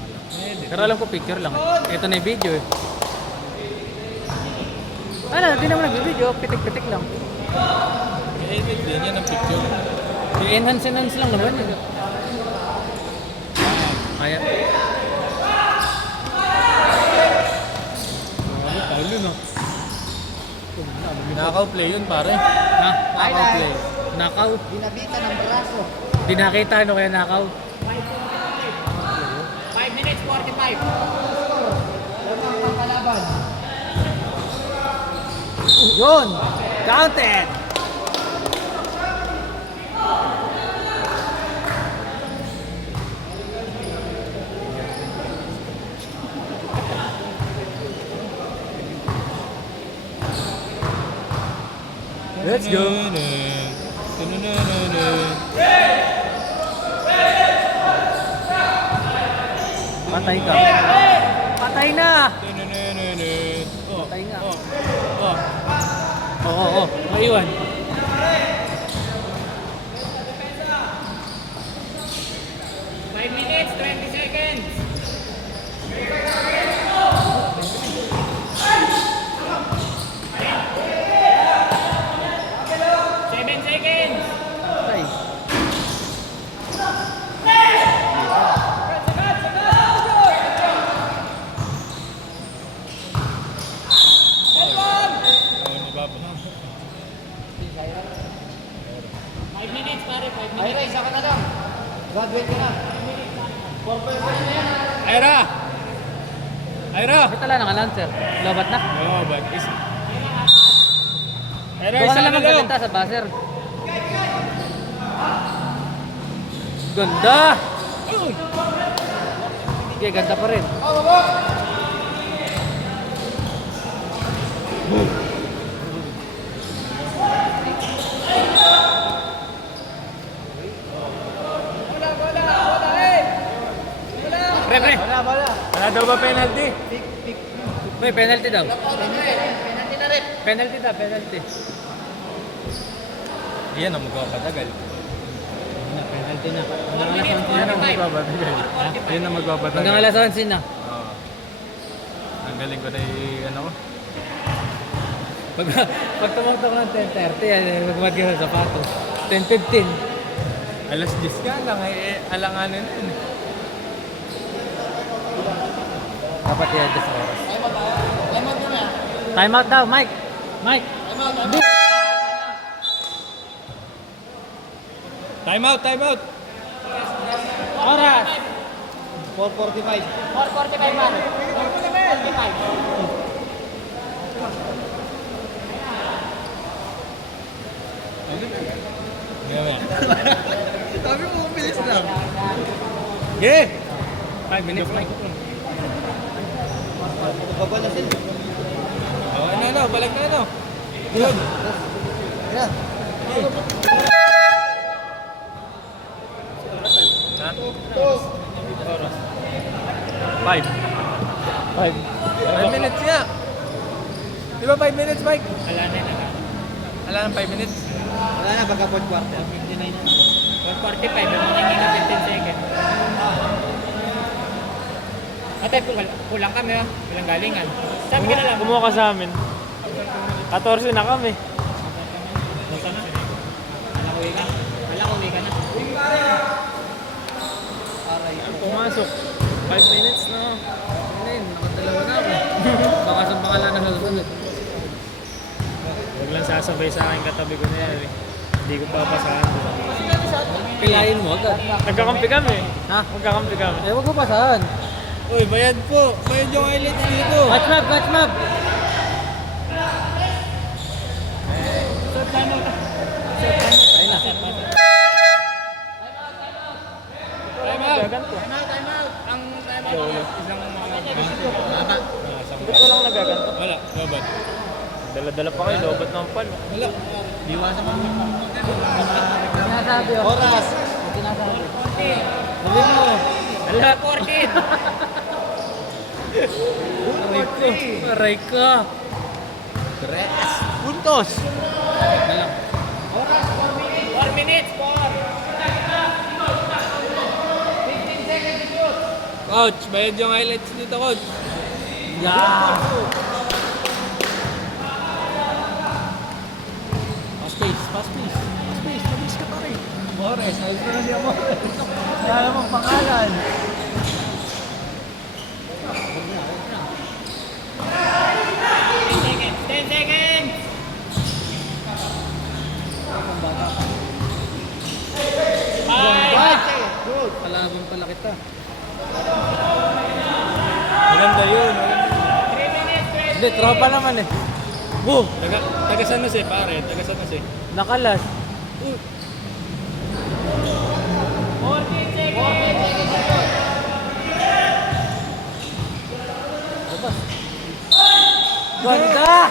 Pero alam ko picture lang. Ito na yung video eh. Ano, hindi naman nag-video. Pitik-pitik lang. May edit din yan ang picture. I-enhance lang naman eh. Kaya. Talo na. Nakaw play yun pare. Ha? Nakaw play. Nakaw. Binabitan ng braso. Di nakita ano kaya nakaw. 5 minutes, 45. Yun! Counted! Let's go. Patay ka. Patay na! Patay nga. Oo. Maiwan. Five minutes, 20 seconds. 7 seconds. Patay. Five minutes, pare, 5 Ay, minutes. Ray, isa ka na lang. Graduate ka na. Ira! Ira! Bakit wala nang announcer? Lobat na? Oo, but is... Ira, Doon ka isa na lang na lang! magsalita sa buzzer. Ganda! Sige, ganda pa rin. Pre, pre. Wala daw ba penalty? May penalty daw. Penalty na rin. Penalty daw, penalty. Yan ang magpapatagal. Penalty na. Yan ang magpapatagal. Yan ang magpapatagal. Hanggang alas 11 na. Oo. Ang galing ko na ano ko. Pag tumaktak ng 10:30, magmad ka sa sapatos. 10:15. Alas 10 ka lang, alanganin yun. Dapat i-adjust sa oras. Time out daw, Mike. Mike. Time out, time out! Oras. 4:45. 4:45, pare. 4:45. Sabi mo, bilis lang. Okay! 5 minutes, Mike. Baba na sila. Oh, ano, balik na ano. Yun. Kaya. Ha? Oras. 5. 5 minutes nga. Di ba 5 minutes, Mike? Wala na na. Wala nang 5 minutes. Wala na, pagka fourth quarter. 1:45, yung mga hindi na 15 seconds. Ate, kulang kami ha. Kulang galingan. Sabi ka na lang. Kumuha ka sa amin. 14 na kami. Basta na. Alam ko ka. Alam ko ka na. Pumasok. 5 minutes na. Ayun, nakadalawa na ako. Baka sa pakala na sa susunod. Huwag lang sasabay sa akin katabi ko na yan eh. Hindi ko papasahan. Pilayin mo agad. Nagkakampi kami. Ha? Magkakampi kami. Eh, huwag mo pasahan. Uy, bayad po. Bayad yung highlights dito. Catch map, catch map. Ayun na. Dala-dala pa kayo, lobot ng pal. Wala. Iwasan mo. Sinasabi oh. Oras. Sinasabi. Sabi mo. Ala, 14. Aray ko. Tres. Puntos. 4 minutes, 4. Coach, bayad yung highlights dito, coach. Yeah. Pass pace, pass pace. Pass pace, mabilis ka pa rin. Amores. Ayos ko na si Amores. Kaya namang pangalan. 10 seconds. Kalaban pala kita. Maganda yun. 3 minutes, 20. Hindi, tropa naman eh. Boom! Taga San Jose, pare. Taga San Jose. Nakalas. 14 seconds. Ganda!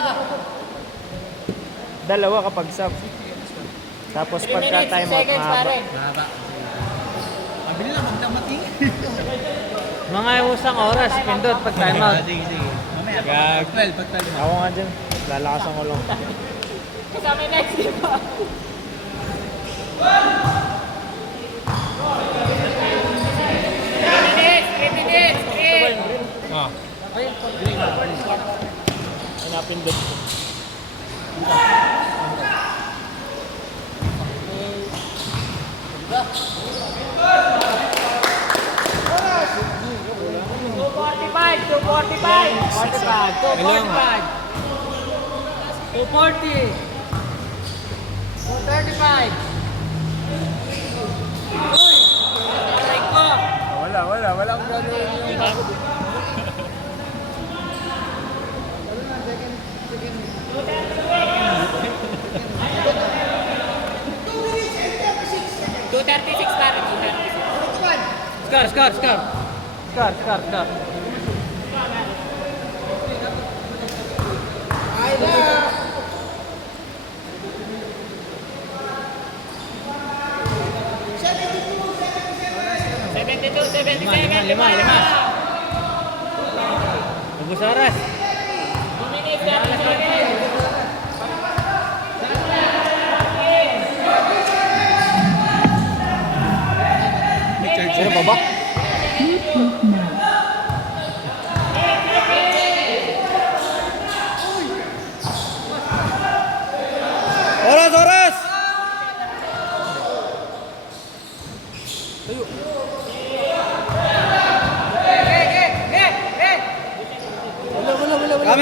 Sab. Dalawa kapag sub. Tapos 3 pagka minutes, 6 time out, seconds, mahaba. pare. Mahaba. Mabili lang magdamating. Mga usang oras, pindot pag time out. Sige. Mamaya, Gag. pag 12. Ako nga dyan. Lalakasan ko lang. Kasama yung next game pa. Three minutes, three. Ah. Pinapindot ko. 235. Wala akong gagawin yung... Scar. Lima. Ubus oras. 2 minutes, 30 seconds. Sino pa ba? Bluetooth mode. Oras!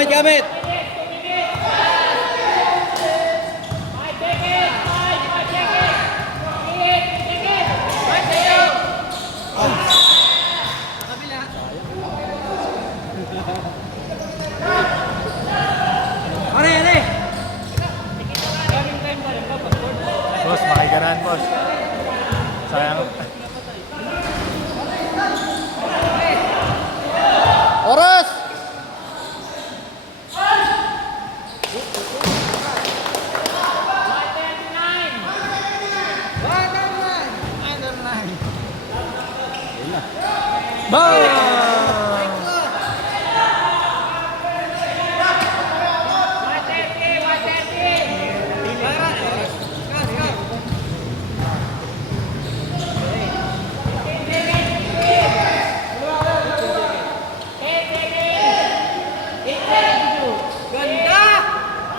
Gamit! Boss, makiganaan, boss. Sayang. Oras!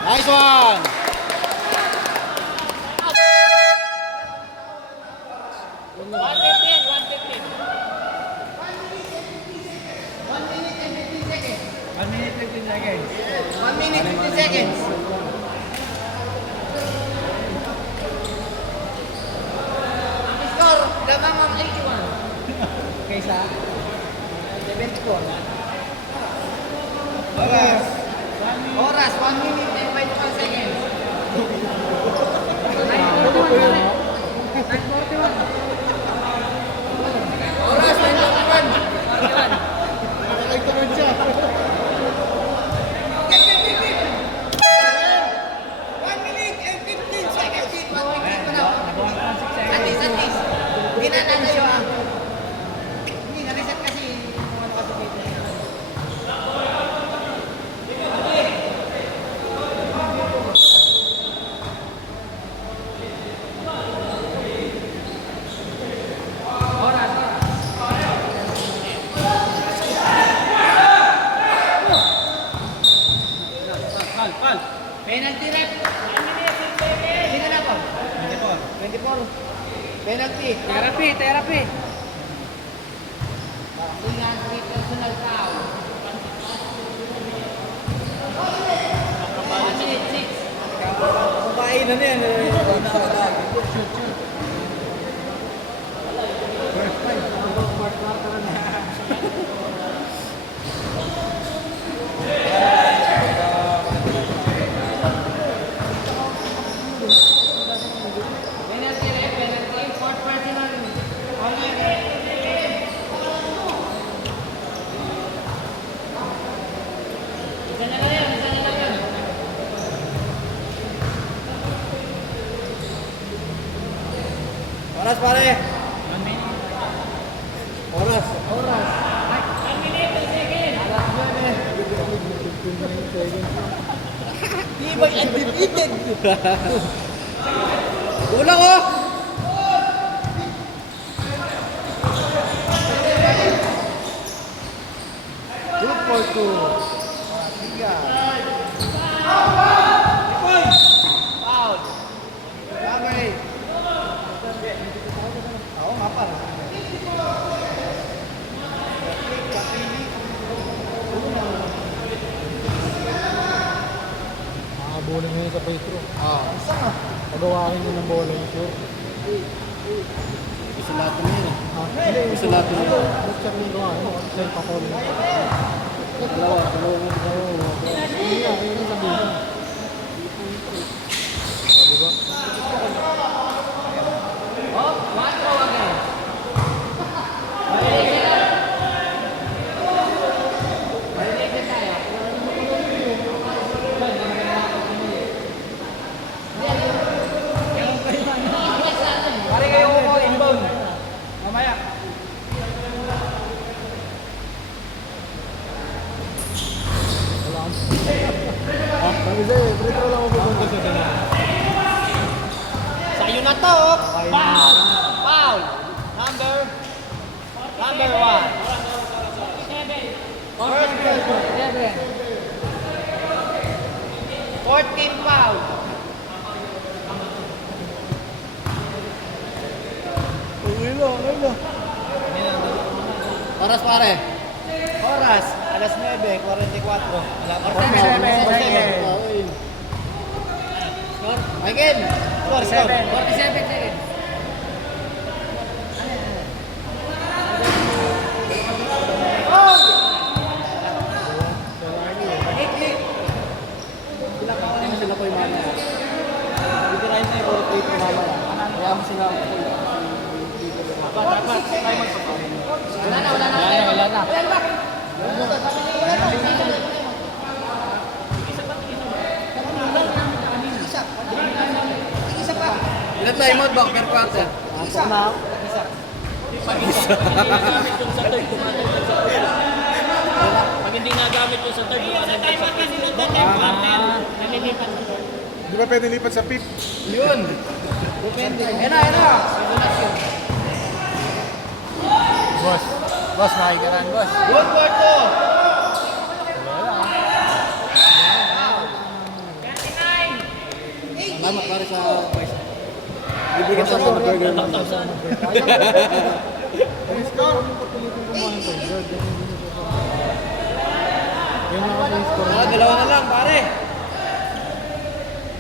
Nice one! Oras, 1 minute and 25 seconds. Penalty rep. 1 minute. Sino na po? 24. Penalty. Therapy. Ingat, 3 personal foul. 1 minute 6. Kumain na yan. Penalty rep, penalty. 4th personal. Isa na lang yan. Oras pare. 1 minute. Oras. 1 minute, 2 seconds. Di ba undefeated? Ulang oh! Good for 2. Foul. Kamay. Oo nga pa. Makabuling ngayon sa free throw. Ah. Pagawain nyo ng bola yung sure. Gusto lahat na yun. Hindi, Gusto lahat na yun. Ba't kami gawa? Ano? Sa'yo pa call. Dalawa nga. Hindi nga, yun ang sabihin. O, diba? Oh, 1 throw again. Violation tayo. Pare kayo ko inbound. Mamaya. Sabi sa'yo, free throw lang ako pupunta sa ganun. Sa'yo na to. Foul. Foul. Number 1. First person. 14 foul. Oras pare. Oras. Alas 9:44. Wala pa. 47. Score. Again. Score. 47 seconds. Sila pa ulit sila po yung mamaya. Dito na yun yung free throw mamaya. Kaya mo sila. Wala na. Ilan time out ba? Per quarter? Isa. Pag hindi nagamit yung sa third, Di ba pwede lipat sa pip? Yun. Depende. Yan na. Boss, nakikaran, boss. Good for 2. Salamat para sa voice. Bibigyan sa mga burger ng 1,000. Score! Yung mga score. Dalawa na lang, pare.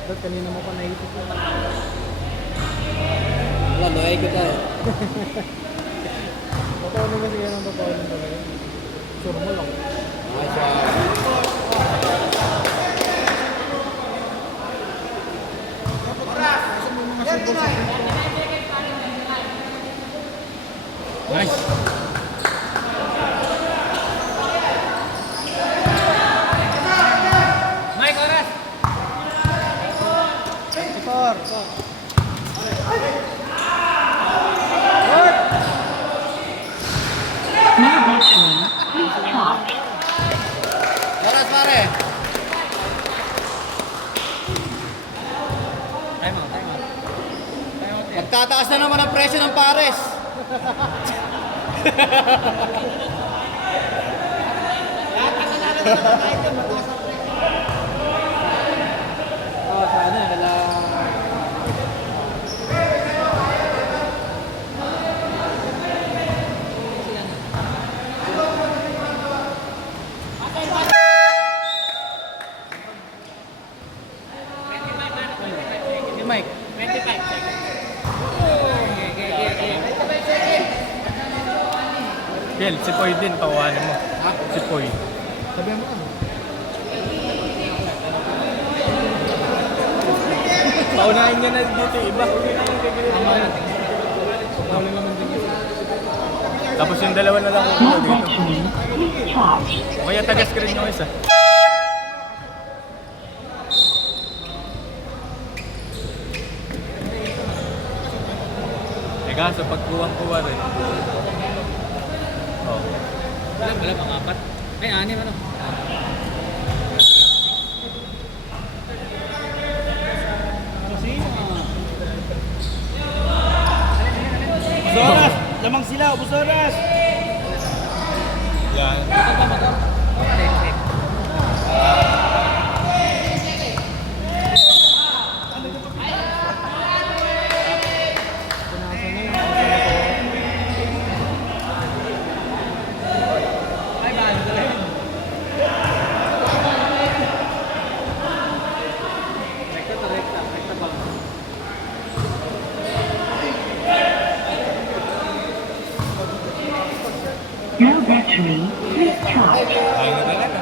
Dad, kanina mo pa naisip yun. Wala, noy ko tayo. Totoo naman siya ng totoo ng talaga. Sure mo lang. Nice. Mike, oras! No battery. Please charge. Oras pare. Time out, time out. Time out yan. Magtataas na naman ang presyo ng pares. Oh, sana, wala. Si Mike. 25 seconds. Bill, si Poy din, tawanan mo. Si Poy. Sabi mo ano? Paunahin niya na dito yung iba. Tapos yung dalawa na lang No kukuha dito. battery. Please charge. Kaya taga-screen yung isa. Kaso pagkuwang-kuwa rin. Oh. Wala, mga apat. Ay, anim ano? Busoras! Lamang sila, busoras! Yan. No battery. Please charge. Ayaw na talaga.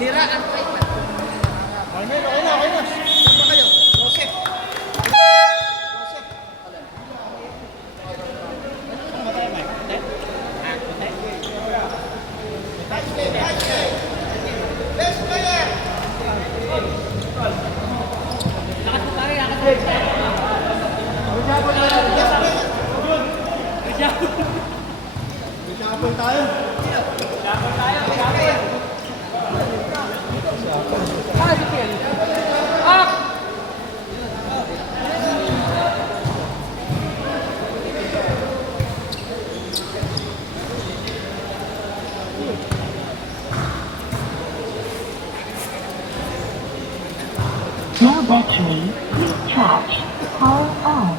Sira ang iPad. Okay na. Saan ba kayo? Joseph. No battery. Please charge. Power on.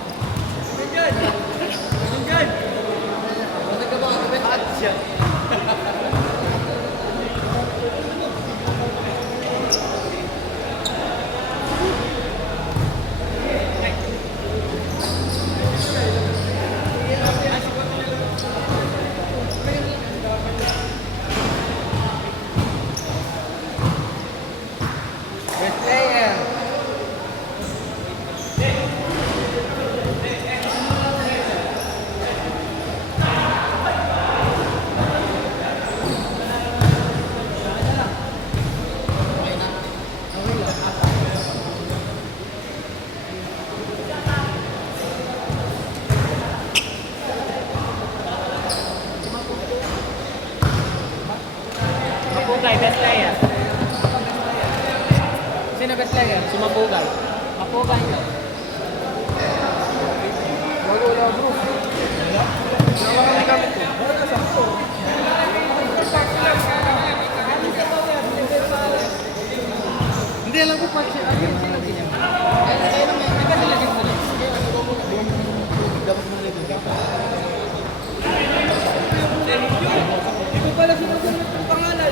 Best player. Mapugay, best player. Sino best player? Sumapugay. Mapugay nyo. Hindi alam ko pa siya. Hindi ko pala sinasagot yung pangalan.